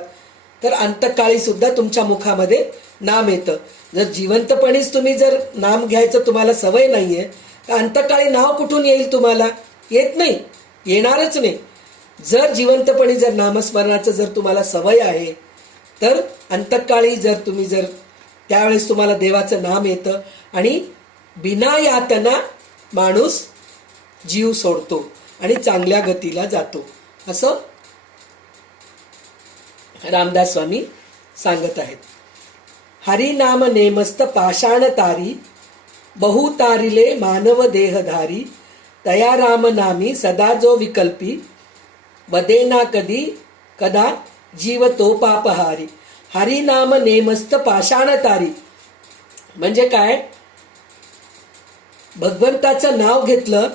तर अंतकाळी सुद्धा तुमच्या मुखामध्ये नाम येतं. जर जिवंतपणीच तुम्ही जर नाम घ्यायचं तुम्हाला सवय नाहीये तर अंतकाळी नाव कुठून येईल तुम्हाला? येत नाही, येणारच नाही. जर जिवंतपणी जर नामस्मरणाचं जर तुम्हाला सवय आहे तर अंतकाळी जर तुम्ही जर त्यावेळेस तुम्हाला देवाचं नाम येतं आणि बिना यातना माणूस जीव सोडतो आणि चांगल्या गतीला जातो, असं रामदास स्वामी सांगत आहेत. हरिनाम नेमस्त पाषाण तारी, बहु तारिले मानव देहधारी, तया राम नामी सदा जो विकल्पी, वदेना कधी कदा जीव तो पापहारी. हरिनाम नेमस्त पाषाण तारी म्हणजे काय? भगवंताचं नाव घेतलं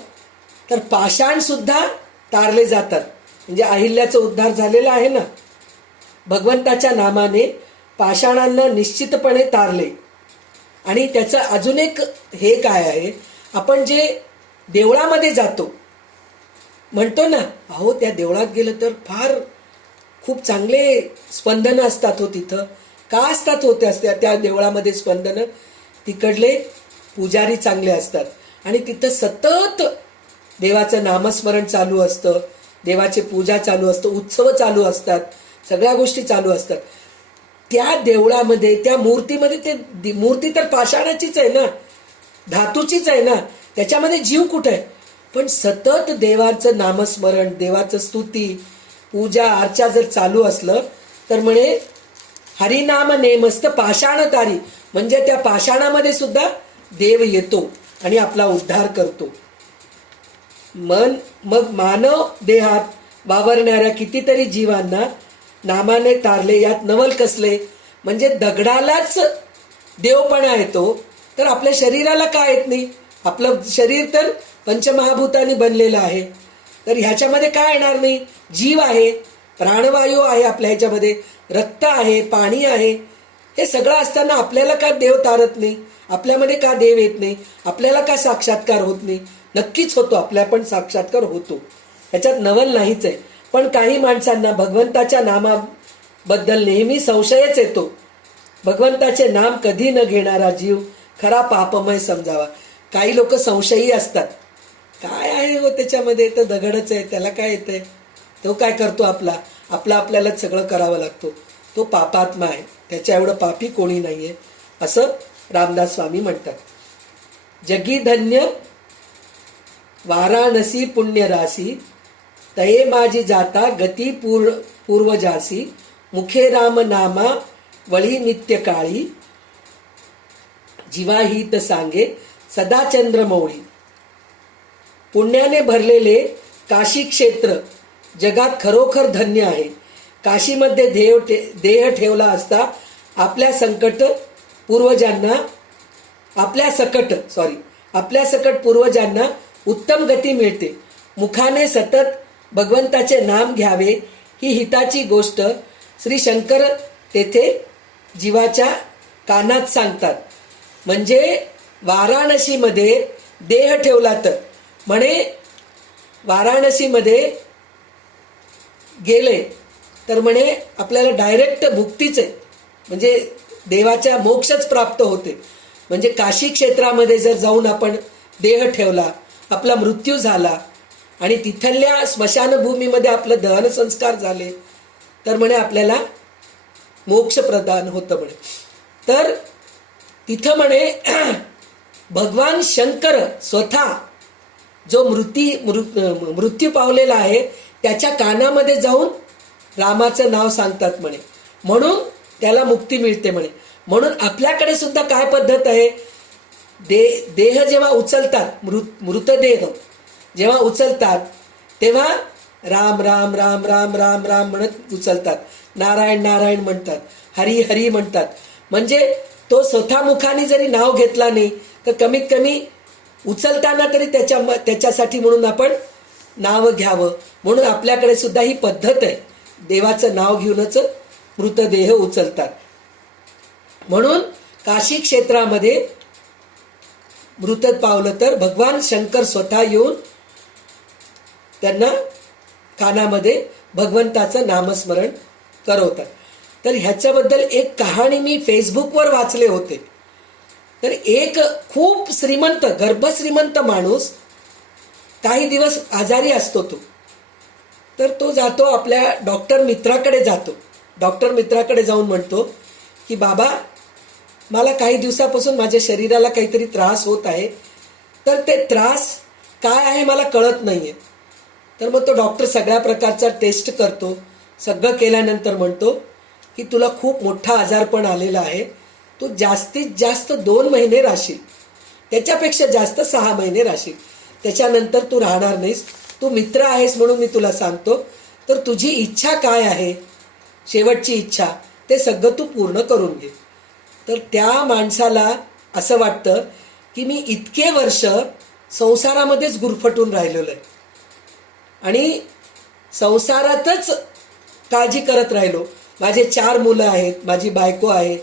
तर पाषाण सुद्धा तारले जातात. म्हणजे अहिल्याचा उद्धार झालेला आहे ना. भगवंताच्या नामाने पाषाणांना निश्चितपणे तारले. आणि त्याचं अजून एक हे काय आहे, आपण जे देवळामध्ये जातो म्हणतो ना, अहो त्या देवळात गेलं तर फार खूप चांगले स्पंदनं असतात हो तिथं. का असतात हो त्या देवळामध्ये स्पंदनं? तिकडले पुजारी चांगले असतात आणि तिथं सतत देवाचं नामस्मरण चालू असतं, देवाची पूजा चालू असतं, उत्सव चालू असतात, सगळ्या गोष्टी चालू असतात. त्या देवळामध्ये त्या मूर्तीमध्ये ते मूर्ती तर पाषाणाचीच आहे ना, धातूचीच आहे ना, त्याच्यामध्ये जीव कुठे आहे? पण सतत देवाचं नामस्मरण, देवाचं स्तुती, पूजा अर्चा जर चालू असलं तर म्हणे हरिनाम नेमस्त पाषाण तारी, म्हणजे त्या पाषाणामध्ये सुद्धा देव येतो आणि आपला उद्धार करतो. मग मानव देहात वावरणाऱ्या कितीतरी जीवांना नामाने तारले यात नवल कसले. म्हणजे दगडालाच देवपणा येतो तर आपल्या शरीराला काय येत नाही? आपलं शरीर तर पंचमहाभूतांनी बनलेलं आहे, तर ह्याच्यामध्ये काय येणार नाही? जीव आहे, प्राणवायू आहे, आपल्या ह्याच्यामध्ये रक्त आहे, पाणी आहे. हे सगळं असताना आपल्याला का देव तारत नाही? आपल्यामध्ये का देव येत नाही? आपल्याला का साक्षात्कार होत नाही? नक्कीच होतो, आपल्या पण साक्षात्कार होतो, ह्याच्यात नवल नाहीच आहे. पण काही माणसांना भगवंताच्या नामाबद्दल नेहमी संशयच येतो. भगवंताचे नाम कधी न घेणारा जीव खरा पापमय समजावा. काही लोक संशयी असतात. काय आहे हो त्याच्यामध्ये? तर दगडच आहे, त्याला काय येतंय? तो काय करतो? आपल्यालाच सगळं करावं लागतो. तो पापात्मा आहे, त्याच्या एवढं पापी कोणी नाहीये, असं रामदास स्वामी म्हणतात. जगी धन्य वाराणसी पुण्य राशी, तये माझी जाता गती पूर्वजासी, मुखे राम नामा वळी नित्य काळी, जीवाहित सांगे सदा चंद्रमौळी. पुण्याने भरलेले काशी क्षेत्र जगात खरोखर धन्य आहे. काशीमध्ये देह ठेवला असता आपल्या सकट पूर्वजांना उत्तम गती मिळते. मुखाने सतत भगवंताचे नाम घ्यावे ही हिताची गोष्ट श्री शंकर तेथे जीवाच्या कानात सांगतात. म्हणजे वाराणसीमध्ये देह ठेवला तर म्हणे वाराणसीमध्ये गेले तर म्हणे आपल्याला डायरेक्ट मुक्तीच आहे, म्हणजे देवाच्या मोक्षच प्राप्त होते. म्हणजे काशी क्षेत्रामध्ये जर जाऊन आपण देह ठेवला, आपला मृत्यू झाला आणि तिथल्या स्मशानभूमीमध्ये आपलं दहन संस्कार झाले तर म्हणे आपल्याला मोक्ष प्रदान होतं म्हणे. तर तिथं म्हणे भगवान शंकर स्वतः जो मृत्यू पावलेला आहे त्याच्या कानामध्ये जाऊन रामाचं नाव सांगतात म्हणे, म्हणून त्याला मुक्ती मिळते म्हणे. म्हणून आपल्याकडे सुद्धा काय पद्धत आहे? देह जेव्हा उचलतात, मृतदेह जेव्हा उचलतात तेव्हा राम राम राम राम राम राम म्हणत उचलतात, नारायण नारायण म्हणतात, हरी हरी म्हणतात. म्हणजे तो स्वतः मुखाने जरी नाव घेतला नाही तर कमीत कमी उचलताना तरी त्याच्यासाठी म्हणून आपण नाव घ्यावं. म्हणून आपल्याकडे सुद्धा ही पद्धत आहे, देवाचं नाव घेऊनच मृतदेह उचलतात. म्हणून काशी क्षेत्रामध्ये मृत पावलं तर भगवान शंकर स्वतः येऊन त्यांना कानामध्ये भगवंताचं नामस्मरण करवतात. तर ह्याच्याबद्दल एक कहाणी मी फेसबुकवर वाचले होते. तर एक खूप श्रीमंत, गर्भश्रीमंत माणूस काही दिवस आजारी असतो तो. तर तो जातो आपल्या डॉक्टर मित्राकडे जातो. डॉक्टर मित्राकडे जाऊन म्हणतो की बाबा, मला काही दिवसापासून माझ्या शरीराला काहीतरी त्रास होत आहे, तर ते त्रास काय आहे मला कळत नाही आहे. तर मग तो डॉक्टर सगळ्या प्रकारचा टेस्ट करतो. सगळं केल्यानंतर म्हणतो की तुला खूप मोठा आजारपण आलेला आहे, तू जास्तीत जास्त 2 महिने राहशील, त्याच्यापेक्षा जास्त 6 महिने राहशील, त्याच्यानंतर तू राहणार नाहीस. तू मित्र आहेस म्हणून मी तुला सांगतो, तर तुझी इच्छा काय आहे, शेवटची इच्छा, ते सगळं तू पूर्ण करून घे. तर त्या माणसाला असं वाटतं की मी इतके वर्ष संसारामध्येच गुरफटून राहिलेलो आहे आणि संसारातच काळजी करत राहिलो. माझे 4 मुलं आहेत, माझी बायको आहे,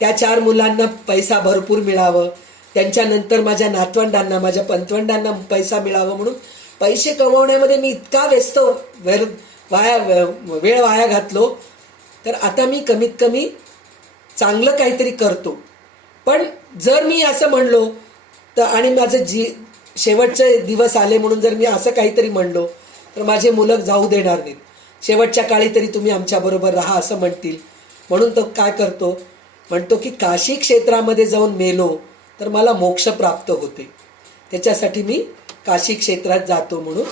त्या 4 मुलांना पैसा भरपूर मिळावं, त्यांच्यानंतर माझ्या नातवंडांना, माझ्या पंतवंडांना पैसा मिळावं म्हणून पैसे कमवण्यामध्ये मी इतका व्यस्त वेळ वाया घातलो. तर आता मी कमीत कमी चांगलं काहीतरी करतो. पण जर मी असं म्हणलो तर आणि माझं शेवटचे दिवस आले म्हणून जर मी असं काहीतरी म्हणलो तर माझे मुलं जाऊ देणार नाहीत. शेवटच्या काळी तरी तुम्ही आमच्याबरोबर राहा असं म्हणतील. म्हणून तो काय करतो, म्हणतो की काशी क्षेत्रामध्ये जाऊन मेलो तर मला मोक्ष प्राप्त होते, त्याच्यासाठी मी काशी क्षेत्रात जातो म्हणून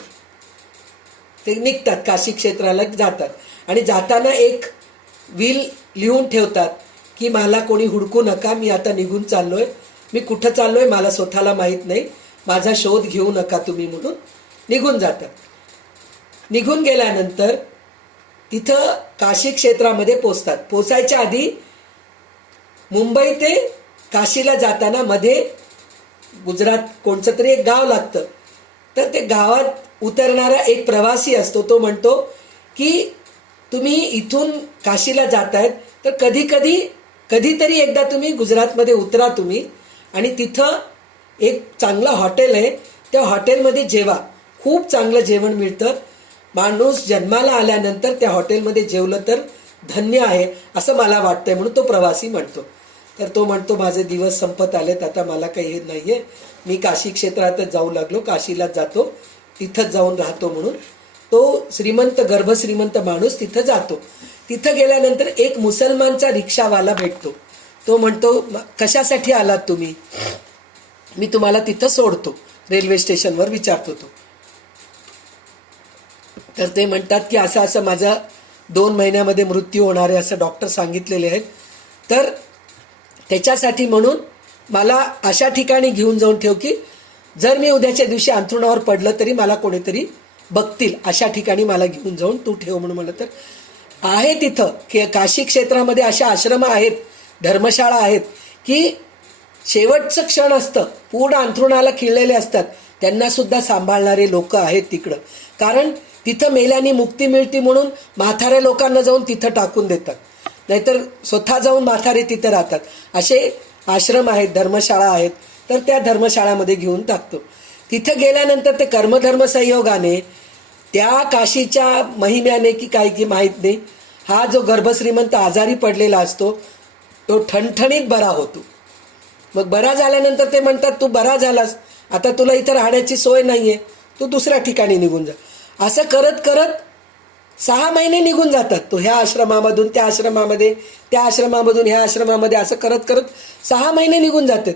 ते निघतात, काशी क्षेत्राला जातात. आणि जाताना एक विल लिहून ठेवतात की मला कोणी हुडकू नका, मी आता निघून चाललोय, मी कुठं चाललोय मला स्वतःला माहीत नाही, माझा शोध घेऊ नका तुम्ही, म्हणून निघून जातात. निघून गेल्यानंतर तिथं काशी क्षेत्रामध्ये पोचतात. पोचायच्या आधी मुंबई ते काशीला जाताना मध्ये गुजरात कोणतं तरी एक गाव लागतं. तर ते गावात उतरणारा एक प्रवासी असतो. तो म्हणतो की तुम्ही इथून काशीला जातायत तर कधीतरी एकदा तुम्ही गुजरातमध्ये उतरा तुम्ही, आणि तिथं एक चांगलं हॉटेल आहे, त्या हॉटेलमध्ये जेवा, खूप चांगलं जेवण मिळतं. माणूस जन्माला आल्यानंतर त्या हॉटेलमध्ये जेवलं तर धन्य आहे असं मला वाटतंय म्हणून तो प्रवासी म्हणतो. तर तो म्हणतो माझे दिवस संपत आलेत, आता मला काही हे नाही आहे, मी काशी क्षेत्रातच जाऊ लागलो, काशीलाच जातो, तिथंच जाऊन राहतो. म्हणून तो श्रीमंत, गर्भश्रीमंत माणूस तिथं जातो. तिथं गेल्यानंतर एक मुसलमानचा रिक्षावाला भेटतो. तो म्हणतो कशासाठी आलात तुम्ही, मी तुम्हाला तिथं सोडतो, रेल्वे स्टेशनवर विचारतो तो. तर ते म्हणतात की असं असं माझा 2 महिन्यामध्ये मृत्यू होणार आहे असं डॉक्टर सांगितलेले आहेत, तर त्याच्यासाठी म्हणून मला अशा ठिकाणी घेऊन जाऊन ठेव की जर मी उद्याच्या दिवशी अंथरुणावर पडलं तरी मला कोणीतरी बघतील, अशा ठिकाणी मला घेऊन जाऊन तू ठेव म्हणून म्हणलं. तर आहे तिथं की काशी क्षेत्रामध्ये अशा आश्रम आहेत, धर्मशाळा आहेत की शेवटचं क्षण असतं, पूर्ण अंथरुणाला खिळलेले असतात, त्यांना सुद्धा सांभाळणारे लोक आहेत तिकडं. कारण तिथं मेल्याने मुक्ती मिळते म्हणून म्हाताऱ्या लोकांना जाऊन तिथं टाकून देतात, नाहीतर स्वतः जाऊन म्हातारे तिथं राहतात. असे आश्रम आहेत, धर्मशाळा आहेत, तर त्या धर्मशाळामध्ये घेऊन टाकतो. तिथं गेल्यानंतर ते कर्मधर्म संयोगाने, त्या काशीच्या महिम्याने की काय की माहीत नाही, हा जो गर्भश्रीमंत आजारी पडलेला असतो तो ठणठणीत बरा होतो. मग बरा झाल्यानंतर ते म्हणतात तू बरा झालास, आता तुला इथं राहण्याची सोय नाही आहे, तू दुसऱ्या ठिकाणी निघून जा. असं करत करत 6 महिने निघून जातात. तो ह्या आश्रमामधून त्या आश्रमामध्ये, त्या आश्रमामधून ह्या आश्रमामध्ये, असं करत करत 6 महिने निघून जातात.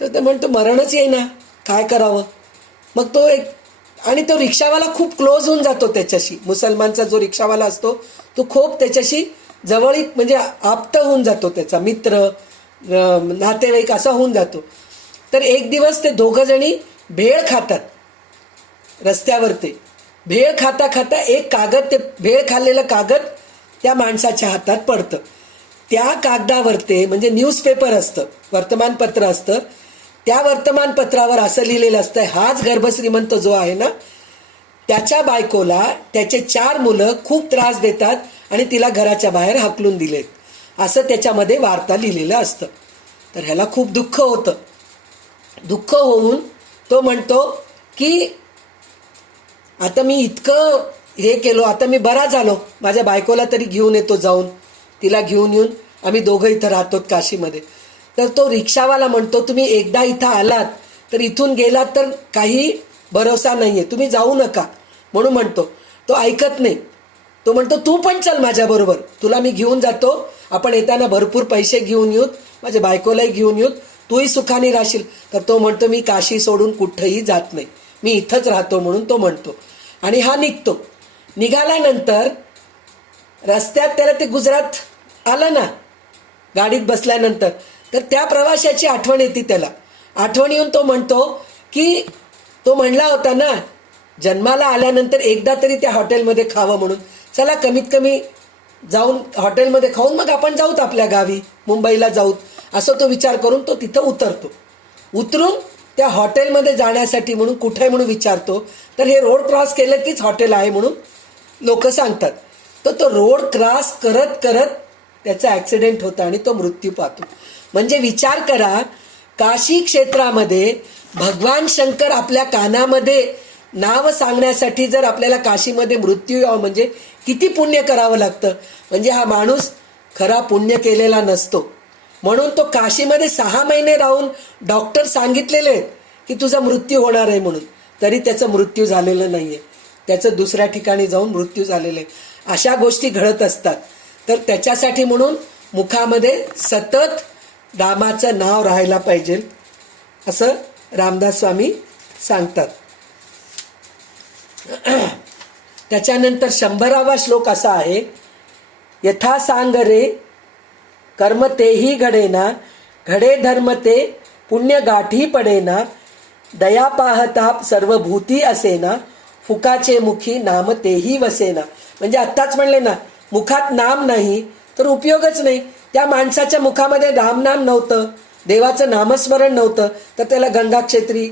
तर ते म्हणतो मरणच येईना, काय करावं. मग तो आणि तो रिक्षावाला खूप क्लोज होऊन जातो त्याच्याशी. मुसलमानचा जो रिक्षावाला असतो तो खूप त्याच्याशी जवळीक, म्हणजे आप्त होऊन जातो, त्याचा मित्र, नातेवाईक असा होऊन जातो. तर एक दिवस ते दोघं जणी भेळ खातात रस्त्यावरती. भेळ खाता खाता एक कागद, ते भेळ खाल्लेलं कागद त्या माणसाच्या हातात पडतं. त्या कागदावरती म्हणजे न्यूजपेपर असतं, वर्तमानपत्र असतं, त्या वर्तमानपत्रावर असं लिहिलेलं असतं, हाच गर्भश्रीमंत जो आहे ना, त्याच्या बायकोला त्याचे 4 मुलं खूप त्रास देतात आणि तिला घराच्या बाहेर हाकलून दिलेत, असं त्याच्यामध्ये वार्ता लिहिलेलं असतं. तर ह्याला खूप दुःख होतं. दुःख होऊन तो म्हणतो की आता मी इतकं हे केलो, आता मी बरा झालो, माझ्या बायकोला तरी घेऊन येतो जाऊन, तिला घेऊन येऊन आम्ही दोघं इथं राहतो काशीमध्ये. तर तो रिक्षावाला म्हणतो तुम्ही एकदा इथं आलात तर इथून गेलात तर काही भरोसा नाही आहे, तुम्ही जाऊ नका म्हणून म्हणतो. तो ऐकत नाही. तो म्हणतो तू पण चल माझ्याबरोबर, तुला मी घेऊन जातो, आपण येताना भरपूर पैसे घेऊन येऊत, माझ्या बायकोलाही घेऊन येऊत, तूही सुखाने राहशील. तर तो म्हणतो मी काशी सोडून कुठंही जात नाही, मी इथंच राहतो म्हणून तो म्हणतो. आणि हा निघतो. निघाल्यानंतर रस्त्यात त्याला ते गुजरात आलं ना गाडीत बसल्यानंतर, तर त्या प्रवाशाची आठवण येते त्याला. आठवण येऊन तो म्हणतो की तो म्हणला होता ना जन्माला आल्यानंतर एकदा तरी त्या हॉटेलमध्ये खावं म्हणून, चला कमीत कमी जाऊन हॉटेलमध्ये खाऊन मग आपण जाऊत आपल्या गावी, मुंबईला जाऊत, असं तो विचार करून तो तिथं उतरतो. उतरून त्या हॉटेलमध्ये जाण्यासाठी म्हणून कुठे म्हणून विचारतो, तर हे रोड क्रॉस केलं कीच हॉटेल आहे म्हणून लोक सांगतात. तर तो रोड क्रॉस करत करत त्याचा ॲक्सिडेंट होता आणि तो मृत्यू पाहतो. म्हणजे विचार करा, काशी क्षेत्रामध्ये भगवान शंकर आपल्या कानामध्ये नाव सांगण्यासाठी जर आपल्याला काशीमध्ये मृत्यू यावं म्हणजे किती पुण्य करावं लागतं. म्हणजे हा माणूस खरा पुण्य केलेला नसतो. म्हणून तो काशीमध्ये 6 महिने राहून डॉक्टर सांगितलेले आहेत की तुझा मृत्यू होणार आहे म्हणून, तरी त्याचं मृत्यू झालेलं नाही आहे, त्याचं दुसऱ्या ठिकाणी जाऊन मृत्यू झालेलं आहे. अशा गोष्टी घडत असतात. तर त्याच्यासाठी म्हणून मुखामध्ये सतत रामाचं नाव राहायला पाहिजे असं रामदास स्वामी सांगतात. त्याच्यानंतर 100वा श्लोक असा आहे, यथा सांग रे कर्म तेही घडेना, घडे धर्म ते पुण्य गाठी पडेना, दया पाहता सर्व भूती असेना, फुकाचे मुखी नाम तेही वसेना. म्हणजे आत्ताच म्हणले ना, मुखात नाम नाही तर उपयोगच नाही. त्या माणसाच्या मुखामध्ये रामनाम नव्हतं, देवाचं नामस्मरण नव्हतं, तर त्याला गंगाक्षेत्री,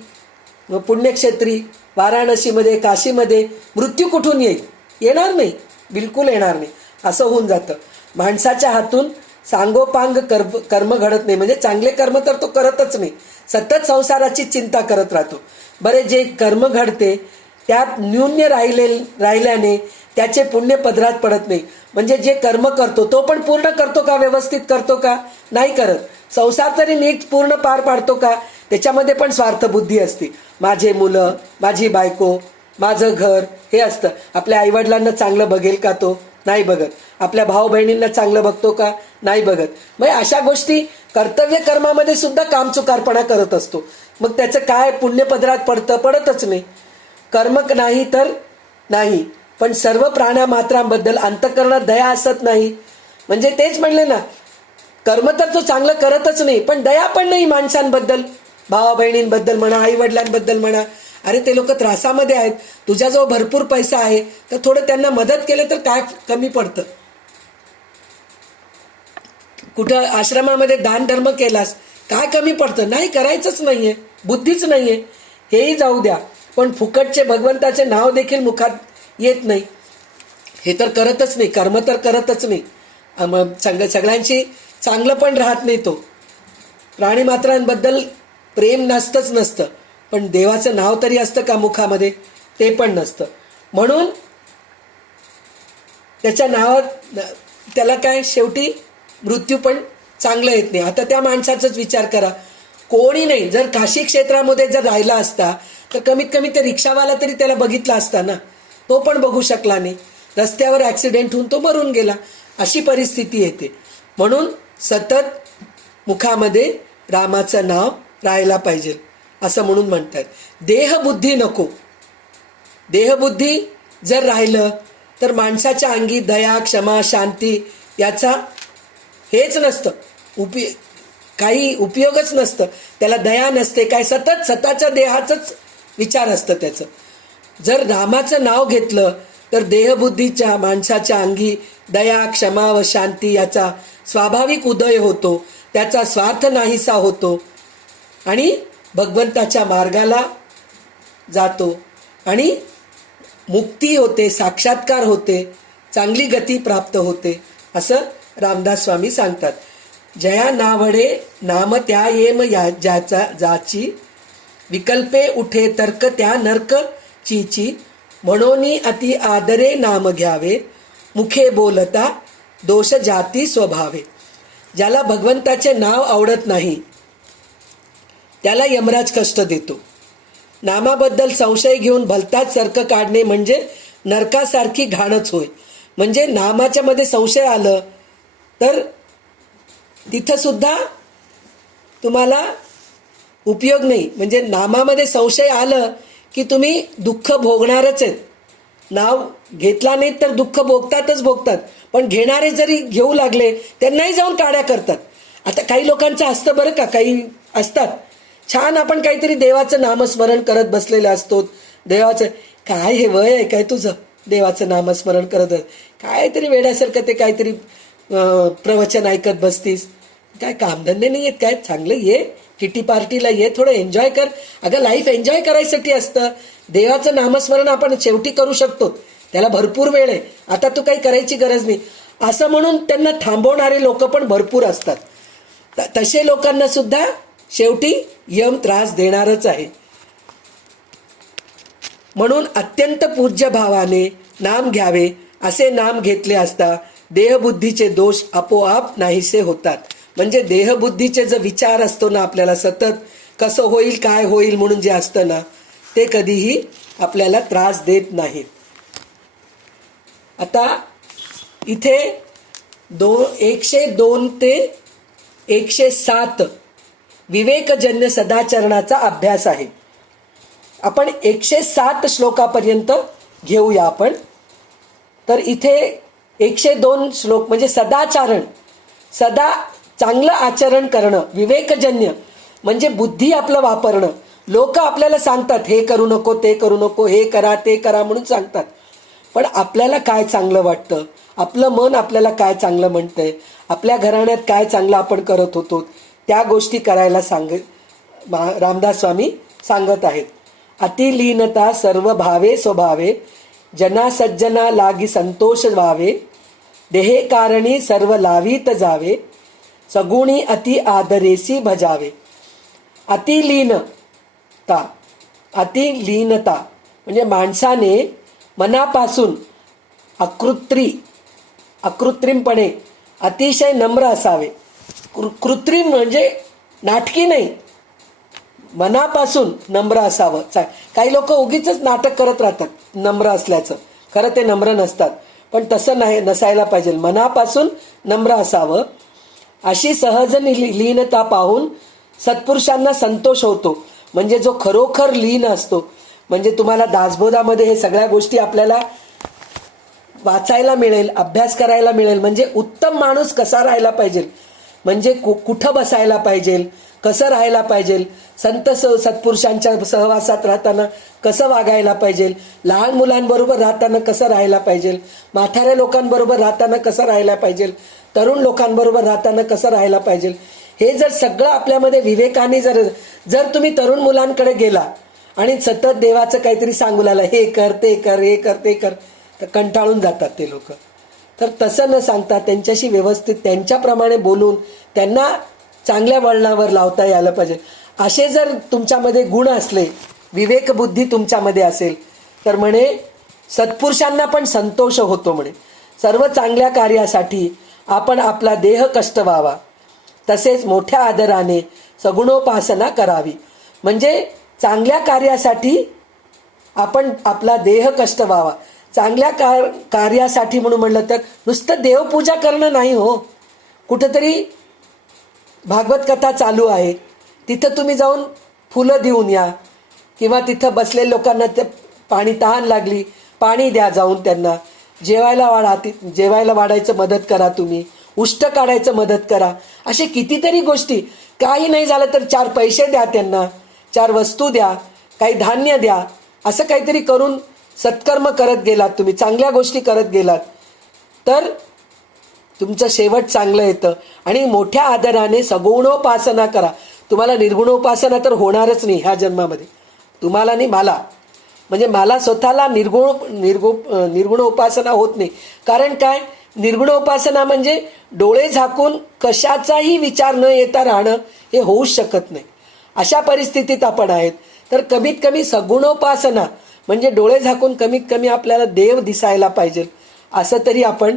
पुण्यक्षेत्री, वाराणसीमध्ये, काशीमध्ये मृत्यू कुठून येईल? येणार नाही, बिलकुल येणार नाही. असं होऊन जातं. माणसाच्या हातून सांगोपांग कर्म घडत नाही. म्हणजे चांगले कर्म तर तो करतच नाही, सतत संसाराची चिंता करत राहतो. बरे जे कर्म घडते त्यात न्यून्य राहिल्याने त्याचे पुण्य पदरात पडत नाही. म्हणजे जे कर्म करतो तो पण पूर्ण करतो का, व्यवस्थित करतो का? नाही करत. संसार तरी नीट पूर्ण पार पाडतो का? त्याच्यामध्ये पण स्वार्थबुद्धी असते. माझे मुलं, माझी बायको, माझं घर हे असतं. आपल्या आईवडिलांना चांगलं बघेल का तो? नाही बघत. आपल्या भाऊ बहिणींना चांगलं बघतो का? नाही बघत. मग अशा गोष्टी कर्तव्य कर्मामध्ये सुद्धा कामचुकारपणा करत असतो. मग त्याचं काय पुण्यपदरात पडतं? पडतच नाही. कर्म नाही तर नाही, पण सर्व प्राण्यामात्रांबद्दल अंतःकरणात दया असत नाही. म्हणजे तेच म्हणले ना, कर्म तर तो चांगलं करतच नाही, पण दया पण नाही माणसांबद्दल, भावा बहिणींबद्दल म्हणा, आई वडिलांबद्दल म्हणा. अरे ते लोक त्रासामध्ये आहेत, तुझ्याजवळ भरपूर पैसा आहे तर थोडं त्यांना मदत केलं तर काय कमी पडतं? कुठं आश्रमामध्ये दान धर्म केलास काय कमी पडतं? नाही, करायचंच नाहीये, बुद्धीच नाहीये. हेही जाऊ द्या, पण फुकटचे भगवंताचे नाव देखील मुखात येत नाही, हे तर करतच नाही, कर्म तर करतच नाही. सगळ्यांशी चांगलं पण राहत नाही. तो प्राणीमात्रांबद्दल प्रेम नसतं, पण देवाचं नाव तरी असतं का मुखामध्ये? ते पण नसतं. म्हणून त्याच्या नावात त्याला काय शेवटी मृत्यू पण चांगलं येत नाही. आता त्या माणसाचाच विचार करा, कोणी नाही, जर काशी क्षेत्रामध्ये जर राहिला असता तर कमीत कमी ते रिक्षावाला तरी त्याला बघितला असता ना, तो पण बघू शकला नाही. रस्त्यावर ॲक्सिडेंट होऊन तो मरून गेला. अशी परिस्थिती येते. म्हणून सतत मुखामध्ये रामाचं नाव राहायला पाहिजे असं म्हणून म्हणतात. देहबुद्धी नको. देहबुद्धी जर राहिलं तर माणसाच्या अंगी दया, क्षमा, शांती याचा हेच नसतं, काही उपयोगच नसतं. त्याला दया नसते, काय सतत स्वतःच्या देहाचंच विचार असतं त्याचं. जर रामाचं नाव घेतलं तर देहबुद्धीच्या माणसाच्या अंगी दया, क्षमा व शांती याचा स्वाभाविक उदय होतो, त्याचा स्वार्थ नाहीसा होतो आणि भगवंताच्या मार्गाला जातो आणि मुक्ती होते, साक्षात्कार होते, चांगली गती प्राप्त होते असं रामदास स्वामी सांगतात. जया नावडे नाम त्या येम ज्याची विकल्पे उठे तर्क त्या नर्क चीची, म्हणोनी अति आदरे नाम घ्यावे, मुखे बोलता दोष जाती स्वभावे. ज्याला भगवंताचे नाव आवडत नाही त्याला यमराज कष्ट देतो. नामाबद्दल संशय घेऊन भलताच तर्क काढणे म्हणजे नरकासारखी घाणच होय. म्हणजे नामाच्या मध्ये संशय आलं तर तिथं सुद्धा तुम्हाला उपयोग नाही. म्हणजे नामामध्ये संशय आलं की तुम्ही दुःख भोगणारच आहेत. नाव घेतला नाही तर दुःख भोगतात, पण घेणारे जरी घेऊ लागले त्यांनाही जाऊन काड्या करतात. आता काही लोकांचं असतं बरं का, काही असतात छान आपण काहीतरी देवाचं नामस्मरण करत बसलेलं असतो. देवाचं काय हे वय आहे काय तुझं, देवाचं नामस्मरण करत काहीतरी वेड्यासारखं ते काहीतरी प्रवचन ऐकत बसतीस. काय कामधंदे नाही आहेत काय, चांगलं ये किटी पार्टीला ये, थोडं एन्जॉय कर. अगं लाईफ एन्जॉय करायसाठी असतं. देवाचं नामस्मरण आपण शेवटी करू शकतो, त्याला भरपूर वेळ आहे, आता तू काही करायची गरज नाही असं म्हणून त्यांना थांबवणारे लोक पण भरपूर असतात. तसे लोकांना सुद्धा शेवटी यम त्रास देणारच आहे. म्हणून अत्यंत पूज्य भावाने नाम घ्यावे. असे नाम घेतले असता देहबुद्धीचे दोष आपोआप नाहीसे होतात. म्हणजे देहबुद्धीचे जो विचार असतो ना आपल्याला सतत कसं होईल काय होईल म्हणून जे असतं ना ते कधीही आपल्याला त्रास देत नाहीत. आता इथे 102 ते 107 विवेकजन्य सदाचरणाचा अभ्यास आहे. आपण 107 श्लोकापर्यंत घेऊया आपण. तर इथे 102 श्लोक म्हणजे सदाचरण, सदा चांगलं आचरण करणं. विवेकजन्य म्हणजे बुद्धी आपलं वापरणं. लोक आपल्याला सांगतात हे करू नको ते करू नको, हे करा ते करा म्हणून सांगतात, पण आपल्याला काय चांगलं वाटतं, आपलं मन आपल्याला काय चांगलं म्हणतंय, आपल्या घराण्यात काय चांगलं आपण करत होतो त्या गोष्टी करायला रामदास स्वामी सांगत आहेत. अतिलीनता सर्व भावे स्वभावे, जना सज्जना लागी संतोष व्हावे, देहे कारणी सर्व लावीत जावे, सगुणी अति आदरेसी भजावे. अतिलीनता, अतिलीनता म्हणजे माणसाने मनापासून अकृत्रिमपणे अतिशय नम्र असावे. कृत्रिम म्हणजे नाटकी नाही, मनापासून नम्र असावं. काही लोक उगीच नाटक करत राहतात नम्र असल्याचं, खरं ते नम्र नसतात. पण तसं नाही, नसायला पाहिजे. मनापासून नम्र असावं. अशी सहज लीनता पाहून सत्पुरुषांना संतोष होतो. म्हणजे जो खरोखर लीन असतो, म्हणजे तुम्हाला दासबोधामध्ये हे सगळ्या गोष्टी आपल्याला वाचायला मिळेल, अभ्यास करायला मिळेल. म्हणजे उत्तम माणूस कसा राहायला पाहिजे, म्हणजे कुठं बसायला पाहिजे, कसं राहायला पाहिजे, संत सत्पुरुषांच्या सहवासात राहताना कसं वागायला पाहिजे, लहान मुलांबरोबर राहताना कसं राहायला पाहिजे, म्हाताऱ्या लोकांबरोबर राहताना कसं राहायला पाहिजे, तरुण लोकांबरोबर राहताना कसं राहायला पाहिजे, हे जर सगळं आपल्यामध्ये विवेकाने जर तुम्ही तरुण मुलांकडे गेला आणि सतत देवाचं काहीतरी सांगू लागला, हे कर ते कर हे कर ते कर, तर कंटाळून जातात ते लोक. तर तसं न सांगता त्यांच्याशी व्यवस्थित त्यांच्याप्रमाणे बोलून त्यांना चांगल्या वळणावर लावता यायला पाहिजे. असे जर तुमच्यामध्ये गुण असले, विवेकबुद्धी तुमच्यामध्ये असेल, तर म्हणे सत्पुरुषांना पण संतोष होतो. म्हणे सर्व चांगल्या कार्यासाठी आपण आपला देह कष्ट व्हावा, तसेच मोठ्या आदराने सगुणोपासना करावी. म्हणजे चांगल्या कार्यासाठी आपण आपला देह कष्ट व्हावा. चांगल्या कार्यासाठी म्हणून म्हणलं तर नुसतं देवपूजा करणं नाही हो. कुठंतरी भागवत कथा चालू आहे, तिथं तुम्ही जाऊन फुलं देऊन या, किंवा तिथं बसलेल्या लोकांना ते पाणी तहान लागली, पाणी द्या, जाऊन त्यांना जेवायला वाढा, जेवायला वाढायचं मदत करा, तुम्ही उष्ट काढायचं मदत करा. असे कितीतरी गोष्टी. काही नाही झालं तर 4 पैसे द्या त्यांना, 4 वस्तू द्या, काही धान्य द्या. असं काहीतरी करून सत्कर्म करत गेलात तुम्ही, चांगल्या गोष्टी करत गेलात, तर तुमचं शेवट चांगलं येतं. आणि मोठ्या आदराने सगुणोपासना करा. तुम्हाला निर्गुणोपासना तर होणारच नाही ह्या जन्मामध्ये, तुम्हाला नाही मला. म्हणजे मला स्वतःला निर्गुणोपासना होत नाही. कारण काय, निर्गुणोपासना म्हणजे डोळे झाकून कशाचाही विचार न येता राहणं, हे होऊच शकत नाही. अशा परिस्थितीत आपण आहेत. तर कमीत कमी सगुणोपासना म्हणजे डोळे झाकून कमीत कमी आपल्याला देव दिसायला पाहिजे असं तरी आपण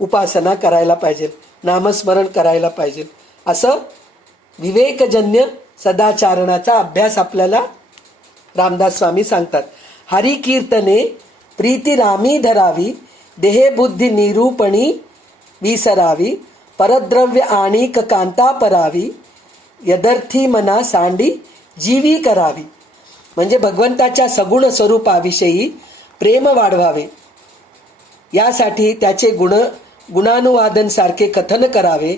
उपासना करायला पाहिजे, नामस्मरण करायला पाहिजे. असं विवेकजन्य सदाचारणाचा अभ्यास आपल्याला रामदास स्वामी सांगतात. हरी कीर्तने प्रीती रामी धरावी, देहे बुद्धी निरूपणी विसरावी, परद्रव्य आणिक कांता परावी, यदर्थी मना सांडी जीवी करावी. म्हणजे भगवंताच्या सगुण स्वरूपाविषयी प्रेम वाढवावे, यासाठी त्याचे गुणानुवादन सारखे कथन करावे,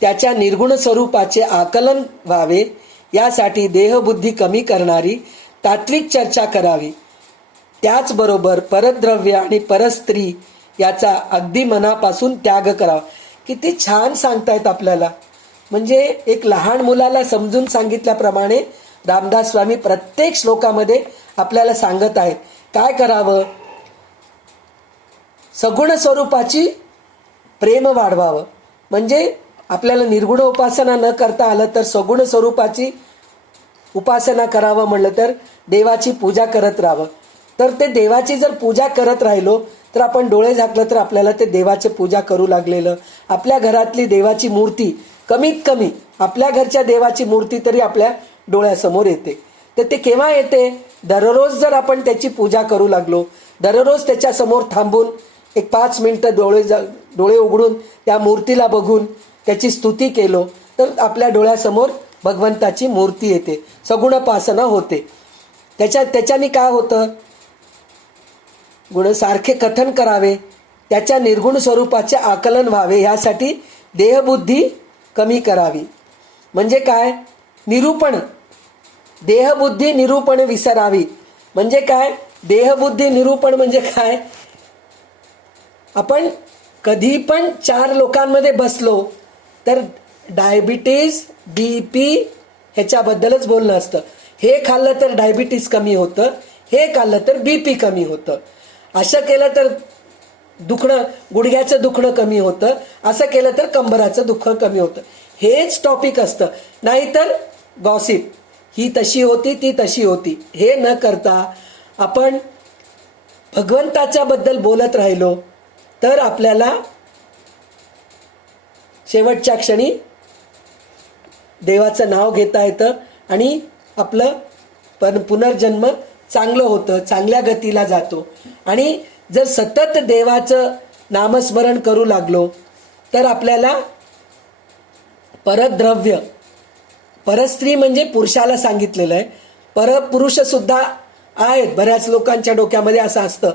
त्याच्या निर्गुण स्वरूपाचे आकलन व्हावे, यासाठी देहबुद्धी कमी करणारी तात्विक चर्चा करावी. त्याचबरोबर परद्रव्य आणि परस्त्री याचा अगदी मनापासून त्याग करावा. किती छान सांगतायत आपल्याला. म्हणजे एक लहान मुलाला समजून सांगितल्याप्रमाणे रामदास स्वामी प्रत्येक श्लोकामध्ये आपल्याला सांगत आहेत काय करावं. सगुण स्वरूपाची प्रेम वाढवावं, म्हणजे आपल्याला निर्गुण उपासना न करता आलं तर सगुण स्वरूपाची उपासना करावं म्हणलं तर देवाची पूजा करत राहावं. तर ते देवाची जर पूजा करत राहिलो तर आपण डोळे झाकलं तर आपल्याला ते देवाची पूजा करू लागलेलं. आपल्या घरातली देवाची मूर्ती कमीत कमी आपल्या घरच्या देवाची मूर्ती तरी आपल्या डोळ्यासमोर येते. तर ते केव्हा येते, दररोज जर आपण त्याची पूजा करू लागलो, दररोज त्याच्यासमोर थांबून एक 5 मिनिटं डोळे उघडून त्या मूर्तीला बघून त्याची स्तुती केलो तर आपल्या डोळ्यासमोर भगवंताची मूर्ती येते, सगुणोपासना होते. त्याच्याने काय होतं, गुण सारखे कथन करावे, त्याच्या निर्गुण स्वरूपाचे आकलन व्हावे, यासाठी देहबुद्धी कमी करावी. म्हणजे काय, निरूपण, देहबुद्धी निरूपण विसरावी. म्हणजे काय, देहबुद्धी निरूपण म्हणजे काय, आपण कधी पण 4 लोकांमध्ये बसलो तर डायबिटीज BP ह्याच्याबद्दलच बोलणं असतं. हे खाल्लं तर डायबिटीज कमी होतं, हे खाल्लं तर BP कमी होतं, असं केलं तर दुखणं, गुडघ्याचं दुखणं कमी होतं, असं केलं तर कंबराचं दुःख कमी होतं. हेच टॉपिक असतं. नाहीतर गॉसिप, ही तशी होती ती तशी होती, हे न करता आपण भगवंताच्या बद्दल बोलत राहिलो तर आपल्याला शेवटच्या क्षणी देवाचं नाव घेता येतं आणि आपलं पुनर्जन्म चांगलं होतं, चांगल्या गतीला जातो. आणि जर सतत देवाचं नामस्मरण करू लागलो तर आपल्याला परद्रव्य, परस्त्री म्हणजे पुरुषाला सांगितलेलं आहे, परपुरुष सुद्धा आहेत. बऱ्याच लोकांच्या डोक्यामध्ये असं असतं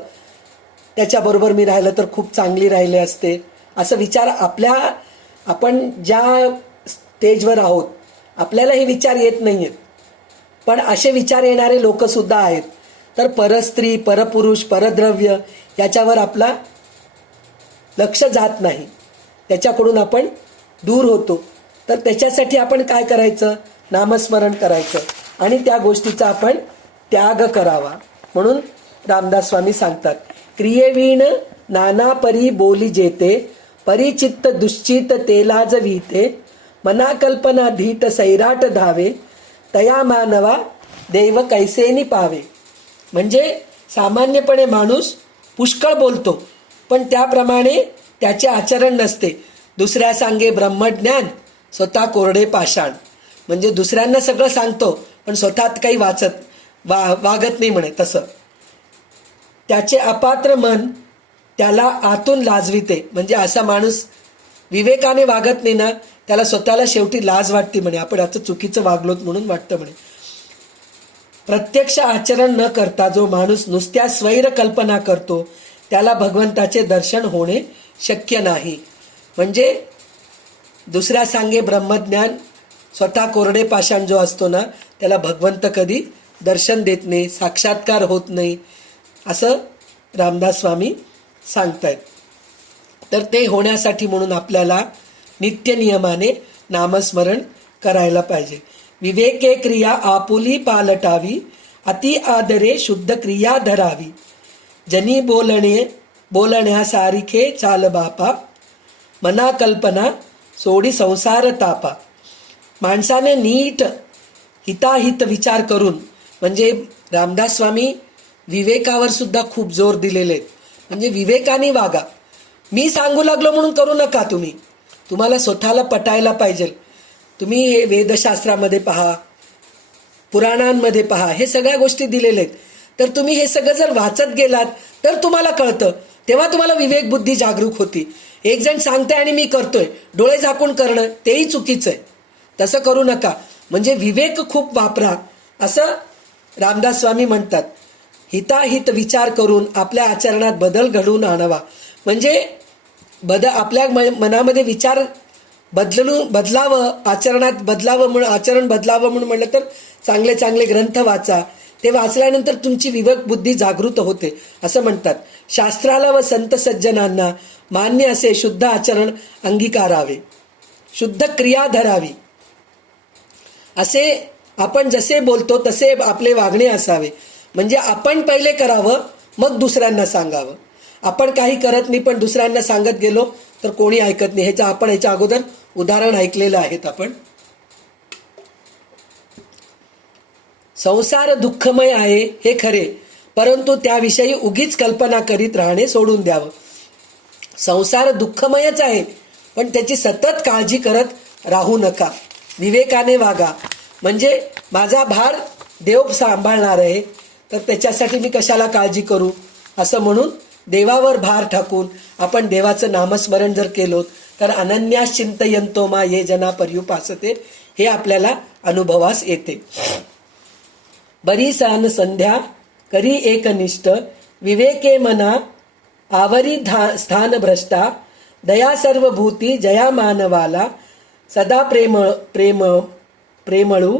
त्याच्याबरोबर मी राहिलं तर खूप चांगली राहिले असते, असं विचार आपण ज्या स्टेजवर आहोत आपल्याला हे विचार येत नाही आहेत, पण असे विचार येणारे लोक सुद्धा आहेत. तर परस्त्री, परपुरुष, परद्रव्य याच्यावर आपला लक्ष जात नाही, त्याच्याकडून आपण दूर होतो. तर त्याच्यासाठी आपण काय करायचं, नामस्मरण करायचं आणि त्या गोष्टीचा आपण त्याग करावा. म्हणून रामदास स्वामी सांगतात, क्रियेवीण नाना परी बोली जेते, परिचित्त दुश्चित तेलाज वीते, मना कल्पना धीट सैराट धावे, तया मानवा देव कैसेनी पावे. म्हणजे सामान्यपणे माणूस पुष्कळ बोलतो पण त्याप्रमाणे त्याचे आचरण नसते. दुसऱ्या सांगे ब्रह्मज्ञान, स्वतः कोरडे पाषाण. म्हणजे दुसऱ्यांना सगळं सांगतो पण स्वतः काही वागत नाही म्हणे. तसं त्याचे अपात्र मन त्याला आतून लाजविते. म्हणजे असा माणूस विवेकाने वागत नाही ना, त्याला स्वतःला शेवटी लाज वाटते म्हणे, आपण आता चुकीचं वागलोत म्हणून वाटतं म्हणे. प्रत्यक्ष आचरण न करता जो माणूस नुसत्या स्वैर कल्पना करतो त्याला भगवंताचे दर्शन होणे शक्य नाही. म्हणजे दुसऱ्या सांगे ब्रह्मज्ञान, स्वतः कोरडे पाषाण जो असतो ना त्याला भगवंत कधी दर्शन देत नाही, साक्षात्कार होत नाही, असं रामदास स्वामी सांगतायत. तर ते होण्यासाठी म्हणून आपल्याला नित्य नियमाने नामस्मरण करायला पाहिजे. विवेके क्रिया आपुली पालटावी, अति आदरे शुद्ध क्रिया धरावी, जनी बोलण्यासारिखे चाल बापा, मना कल्पना सोडी संसार तापा. माणसाने नीट हिताहित विचार करून म्हणजे रामदास स्वामी विवेकावर सुद्धा खूप जोर दिलेले आहेत. म्हणजे विवेकाने वागा. मी सांगू लागलो म्हणून करू नका. तुम्हाला स्वतःला पटायला पाहिजे. तुम्ही हे वेदशास्त्रामध्ये पहा, पुराणांमध्ये पहा, हे सगळ्या गोष्टी दिलेल्या आहेत. तर तुम्ही हे सगळं जर वाचत गेलात तर तुम्हाला कळतं. तेव्हा तुम्हाला विवेक बुद्धी जागरूक होती. एक जण सांगतोय आणि मी करतोय, डोळे झाकून करणं तेही चुकीचं आहे. तसं करू नका. म्हणजे विवेक खूप वापरा असं रामदास स्वामी म्हणतात. हिताहित विचार करून आपल्या आचरणात बदल घडवून आणावा. म्हणजे आपल्या मनामध्ये विचार बदलावं, आचरणात बदलावं म्हणून, आचरण बदलावं म्हणून म्हणलं तर चांगले चांगले ग्रंथ वाचा. ते वाचल्यानंतर तुमची विवेक बुद्धी जागृत होते असं म्हणतात. शास्त्राला व संत सज्जनांना मान्य असे शुद्ध आचरण अंगीकारावे, शुद्ध क्रिया धरावी. असे आपण जसे बोलतो तसे आपले वागणे असावे. म्हणजे आपण पहिले करावं, मग दुसऱ्यांना सांगावं. आपण काही करत नाही पण दुसऱ्यांना सांगत गेलो तर कोणी ऐकत नाही. आपण ह्याच्या अगोदर उदाहरण ऐकलेलं आहेत आपण. संसार दुःखमय आहे हे खरे, परंतु त्याविषयी उगीच कल्पना करीत राहणे सोडून द्यावं. संसार दुःखमयच आहे पण त्याची सतत काळजी करत राहू नका. विवेकाने वागा. म्हणजे माझा भार देव सांभाळणार आहे तर त्याच्यासाठी मी कशाला काळजी करू असं म्हणून देवावर भार टाकून आपण देवाचं नामस्मरण जर केलो तर अनन्यास चिंतयंतो मा ये जना पर्युपासते हे आपल्याला अनुभवास येते. बरी सान संध्या करी एकनिष्ठ, विवेके मना आवरी स्थान भ्रष्टा, दया सर्वभूती जया मानवाला, सदा प्रेमळू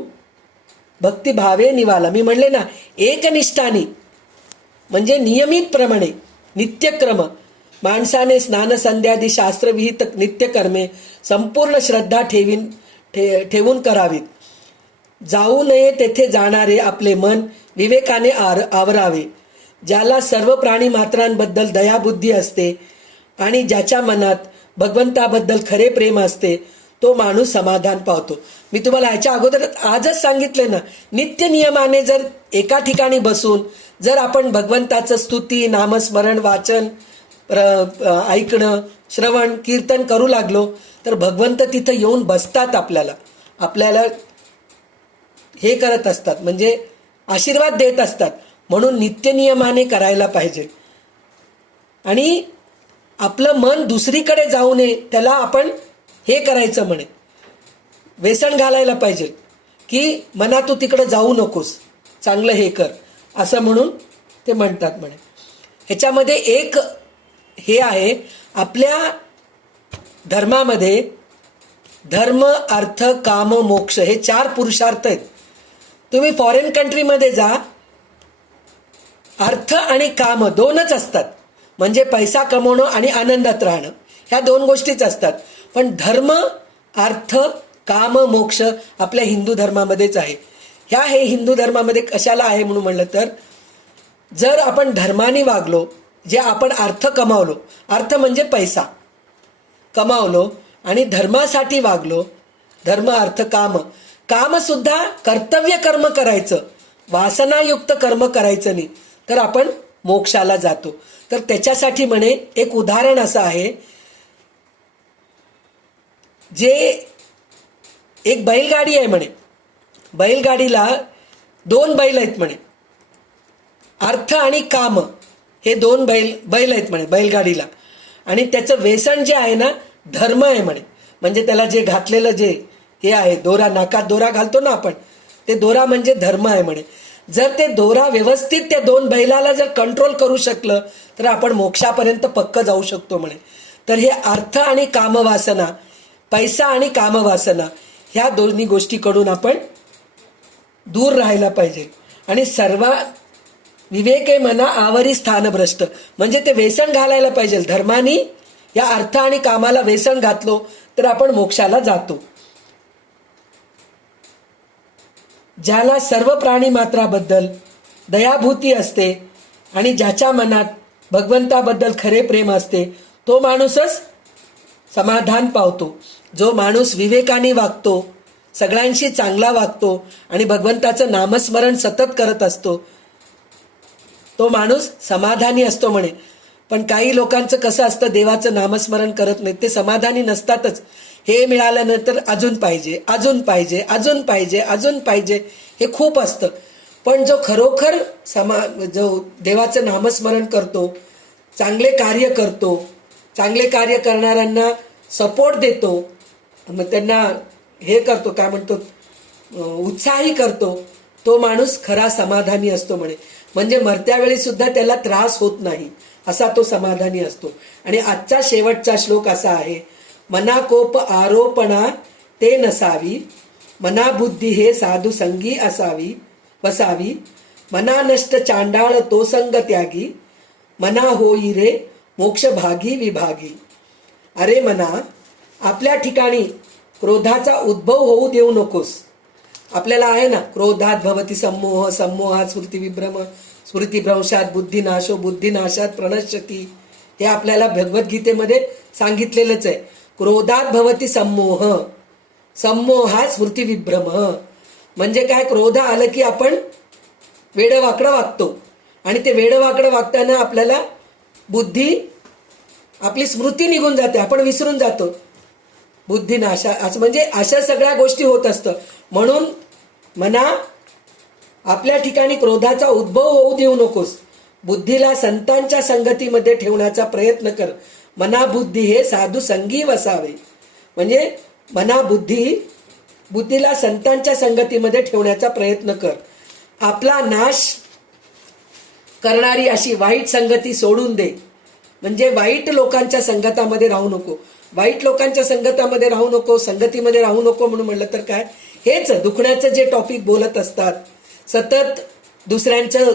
भक्तिभावे निवाला. मी म्हणले ना, एकनिष्ठानी म्हणजे नियमितप्रमाणे नित्यक्रम माणसाने स्नान संध्यादी शास्त्रविहित नित्यकर्मे संपूर्ण श्रद्धा ठेवून करावीत. जाऊ नये तेथे जाणारे आपले मन विवेकाने आवरावे. ज्याला सर्व प्राणी मात्रांबद्दल दयाबुद्धी असते आणि ज्याच्या मनात भगवंताबद्दल खरे प्रेम असते तो माणूस समाधान पावतो. मी तुम्हाला ह्याच्या अगोदर आजच सांगितले ना, नित्य नियमाने जर एका ठिकाणी बसून जर आपण भगवंताचं स्तुती, नामस्मरण, वाचन, ऐकणं, श्रवण, कीर्तन करू लागलो तर भगवंत तिथं येऊन बसतात. आपल्याला हे करत असतात, म्हणजे आशीर्वाद देत असतात. म्हणून नित्यनियमाने करायला पाहिजे. आणि आपलं मन दुसरीकडे जाऊ नये त्याला आपण हे करायचं म्हणे, व्यसन घालायला पाहिजे की मना तू तिकडे जाऊ नकोस, चांगलं हे कर असं म्हणून ते म्हणतात म्हणे. ह्याच्यामध्ये एक हे आहे, आपल्या धर्मामध्ये धर्म, अर्थ, काम, मोक्ष हे 4 पुरुषार्थ आहेत. तुम्ही फॉरेन कंट्रीमध्ये जा, अर्थ आणि काम 2च असतात. म्हणजे पैसा कमवणं आणि आनंदात राहणं ह्या 2 गोष्टीच असतात. पण धर्म, अर्थ, काम, मोक्ष आपल्या हिंदू धर्मामध्येच आहे. हे हिंदू धर्मामध्ये कशाला आहे म्हणून म्हणलं तर, जर आपण धर्माने वागलो, जे आपण अर्थ कमावलो, अर्थ म्हणजे पैसा कमावलो आणि धर्मासाठी वागलो, धर्म, अर्थ, काम सुद्धा कर्तव्य कर्म करायचं, वासनायुक्त कर्म करायचं नाही तर आपण मोक्षाला जातो. तर त्याच्यासाठी म्हणे एक उदाहरण असं आहे, जे एक बैलगाडी आहे म्हणे, बैलगाडीला 2 बैल आहेत म्हणे, अर्थ आणि काम हे 2 बैल आहेत म्हणे बैलगाडीला. आणि त्याचं व्यसन जे आहे ना धर्म आहे म्हणे. म्हणजे त्याला जे घातलेलं जे हे आहे दोरा, नाकात दोरा घालतो ना आपण, ते दोरा म्हणजे धर्म आहे म्हणे. जर ते दोरा व्यवस्थित त्या 2 बैलाला जर कंट्रोल करू शकलं तर आपण मोक्षापर्यंत पक्क जाऊ शकतो म्हणे. तर हे अर्थ आणि कामवासना, पैसा आणि कामवासना ह्या दोन्ही गोष्टीकडून आपण दूर राहायला पाहिजे. आणि सर्व विवेके मना आवरी स्थान भ्रष्ट म्हणजे ते व्यसन घालायला पाहिजे. धर्मानी या अर्थ आणि कामाला व्यसन घातलो तर आपण मोक्षाला जातो. ज्याला सर्व प्राणी मात्राबद्दल दयाभूती असते आणि ज्याच्या मनात भगवंताबद्दल खरे प्रेम असते तो माणूसच समाधान पावतो. जो माणूस विवेकाने वागतो, सगळ्यांशी चांगला वागतो आणि भगवंताचं नामस्मरण सतत करत असतो, तो माणूस समाधानी असतो म्हणे. पण काही लोकांचं कसं असतं, देवाचं नामस्मरण करत नाही, ते समाधानी नसतातच. हे मिळाल्यानंतर अजून पाहिजे, अजून पाहिजे, अजून पाहिजे, अजून पाहिजे, हे खूप असतं. पण जो खरोखर जो देवाचं नामस्मरण करतो, चांगले कार्य करतो, चांगले कार्य करणाऱ्यांना सपोर्ट देतो, मग त्यांना हे करतो, काय म्हणतो, उत्साही करतो, तो माणूस खरा समाधानी असतो म्हणे. म्हणजे मरत्या वेळी सुद्धा त्याला त्रास होत नाही, असा तो समाधानी असतो. आणि आजचा शेवटचा श्लोक असा आहे, मना कोप आरोपणा ते नसावी, मना बुद्धी हे साधू संगी असावी वसावी, मना नष्ट चांडाळ तो संग त्यागी, मना होई रे मोक्ष भागी विभागी. अरे मना, आपल्या ठिकाणी क्रोधाचा उद्भव होऊ देऊ नकोस. आपल्याला आहे ना, क्रोधात भवती सम्मोह, सम्मोहात स्मृतिविभ्रम, स्मृतिभ्रंशात बुद्धिनाशो, बुद्धिनाशात प्रणश्यती, हे आपल्याला भगवद्गीतेमध्ये सांगितलेलंच आहे. क्रोधात भवती सम्मोह, सम्मोहात स्मृतिविभ्रम. म्हणजे काय, क्रोध आलं की आपण वेडवाकडं वागतो, आणि ते वेडवाकडं वागताना आपल्याला बुद्धी, आपली स्मृती निघून जाते, आपण विसरून जातो. बुद्धिनाशा, असं म्हणजे अशा सगळ्या गोष्टी होत असतं. म्हणून मना, आपल्या ठिकाणी क्रोधाचा उद्भव होऊ देऊ नकोस. बुद्धीला संतांच्या संगतीमध्ये ठेवण्याचा प्रयत्न कर. मना बुद्धी हे साधू संगी वसावे. म्हणजे मना बुद्धीला संतांच्या संगतीमध्ये ठेवण्याचा प्रयत्न कर. आपला नाश करणारी अशी वाईट संगती सोडून दे. म्हणजे वाईट लोकांच्या संगतामध्ये राहू नको, वाईट लोकांच्या संगतामध्ये राहू नको, संगतीमध्ये राहू नको. म्हणून म्हणलं तर काय, हेच दुखण्याचं जे टॉपिक बोलत असतात, सतत दुसऱ्यांचं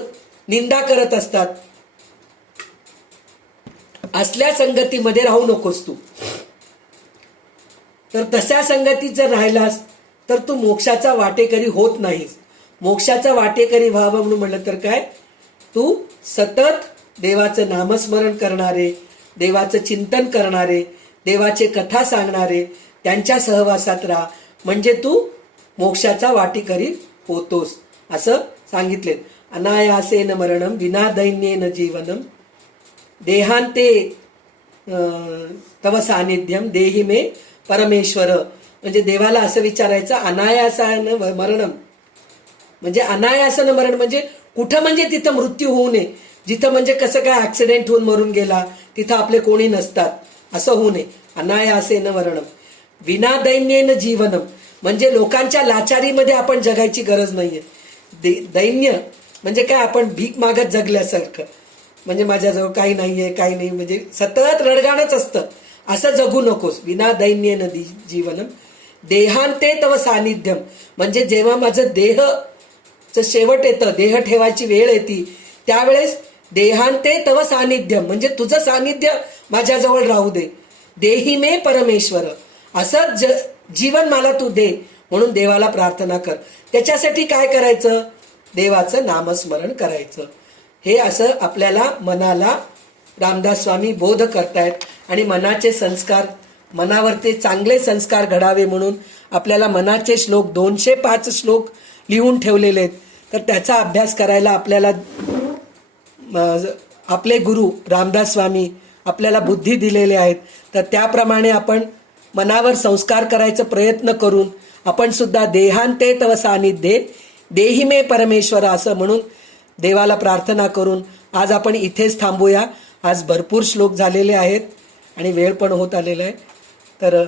निंदा करत असतात, असल्या संगतीमध्ये राहू नकोस तू. तर तशा संगतीत जर राहिलास तर तू मोक्षाचा वाटेकरी होत नाहीस. मोक्षाचा वाटेकरी व्हावं म्हणून म्हणलं तर काय, तू सतत देवाचं नामस्मरण करणारे, देवाचं चिंतन करणारे, देवाचे कथा सांगणारे, त्यांच्या सहवासात राहा. म्हणजे तू मोक्षाचा वाटेकरी होतोस, असं सांगितले. अनायासेन मरणम विना दैन्येन जीवनम, देहांते तव सानिध्यम देही मे परमेश्वर. म्हणजे देवाला असं विचारायचं, अनायासानं मरणम म्हणजे अनायासानं मरण म्हणजे कुठं, म्हणजे तिथं मृत्यू होऊ नये. जिथं म्हणजे कसं काय ऍक्सिडेंट होऊन मरून गेला, तिथं आपले कोणी नसतात, असं होऊ नये. अनायासेन मरणम विना दैन्येन जीवनम, म्हणजे लोकांच्या लाचारीमध्ये आपण जगायची गरज नाहीये. दैन्य म्हणजे काय, आपण भीक मागत जगल्यासारखं, म्हणजे माझ्याजवळ काही नाहीये, काही नाही, म्हणजे सतत रडगाणच असतं, असं जगू नकोस. विना दैन्येन जीवनम देहांते तव सानिध्यम, म्हणजे जेव्हा माझं देहचं शेवट येतं, देह ठेवायची वेळ येते, त्यावेळेस देहांते तव सानिध्यम म्हणजे तुझं सानिध्य माझ्याजवळ राहू दे. देही मे परमेश्वर, असं जीवन मला तू दे. म्हणून देवाला प्रार्थना कर. त्याच्यासाठी काय करायचं, देवाचं नामस्मरण करायचं. हे असं आपल्याला मनाला रामदास स्वामी बोध करतायत. आणि मनाचे संस्कार, मनावरती चांगले संस्कार घडावे म्हणून आपल्याला मनाचे श्लोक 205 श्लोक लिहून ठेवलेले आहेत. तर त्याचा अभ्यास करायला आपल्याला आपले गुरु रामदास स्वामी आपल्याला बुद्धी दिलेले आहेत. तर त्याप्रमाणे आपण मनावर संस्कार करायचा प्रयत्न करून आपण सुद्धा देहांते तव सानिध्ये देही मे परमेश्वर असं म्हणून देवाला प्रार्थना करून आज आपण इथेच थांबूया. आज भरपूर श्लोक झालेले आहेत आणि वेळ पण होत आलेला आहे. तर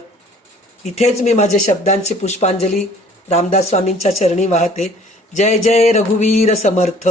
इथेच मी माझ्या शब्दांची पुष्पांजली रामदास स्वामींच्या चरणी वाहते. जय जय रघुवीर समर्थ.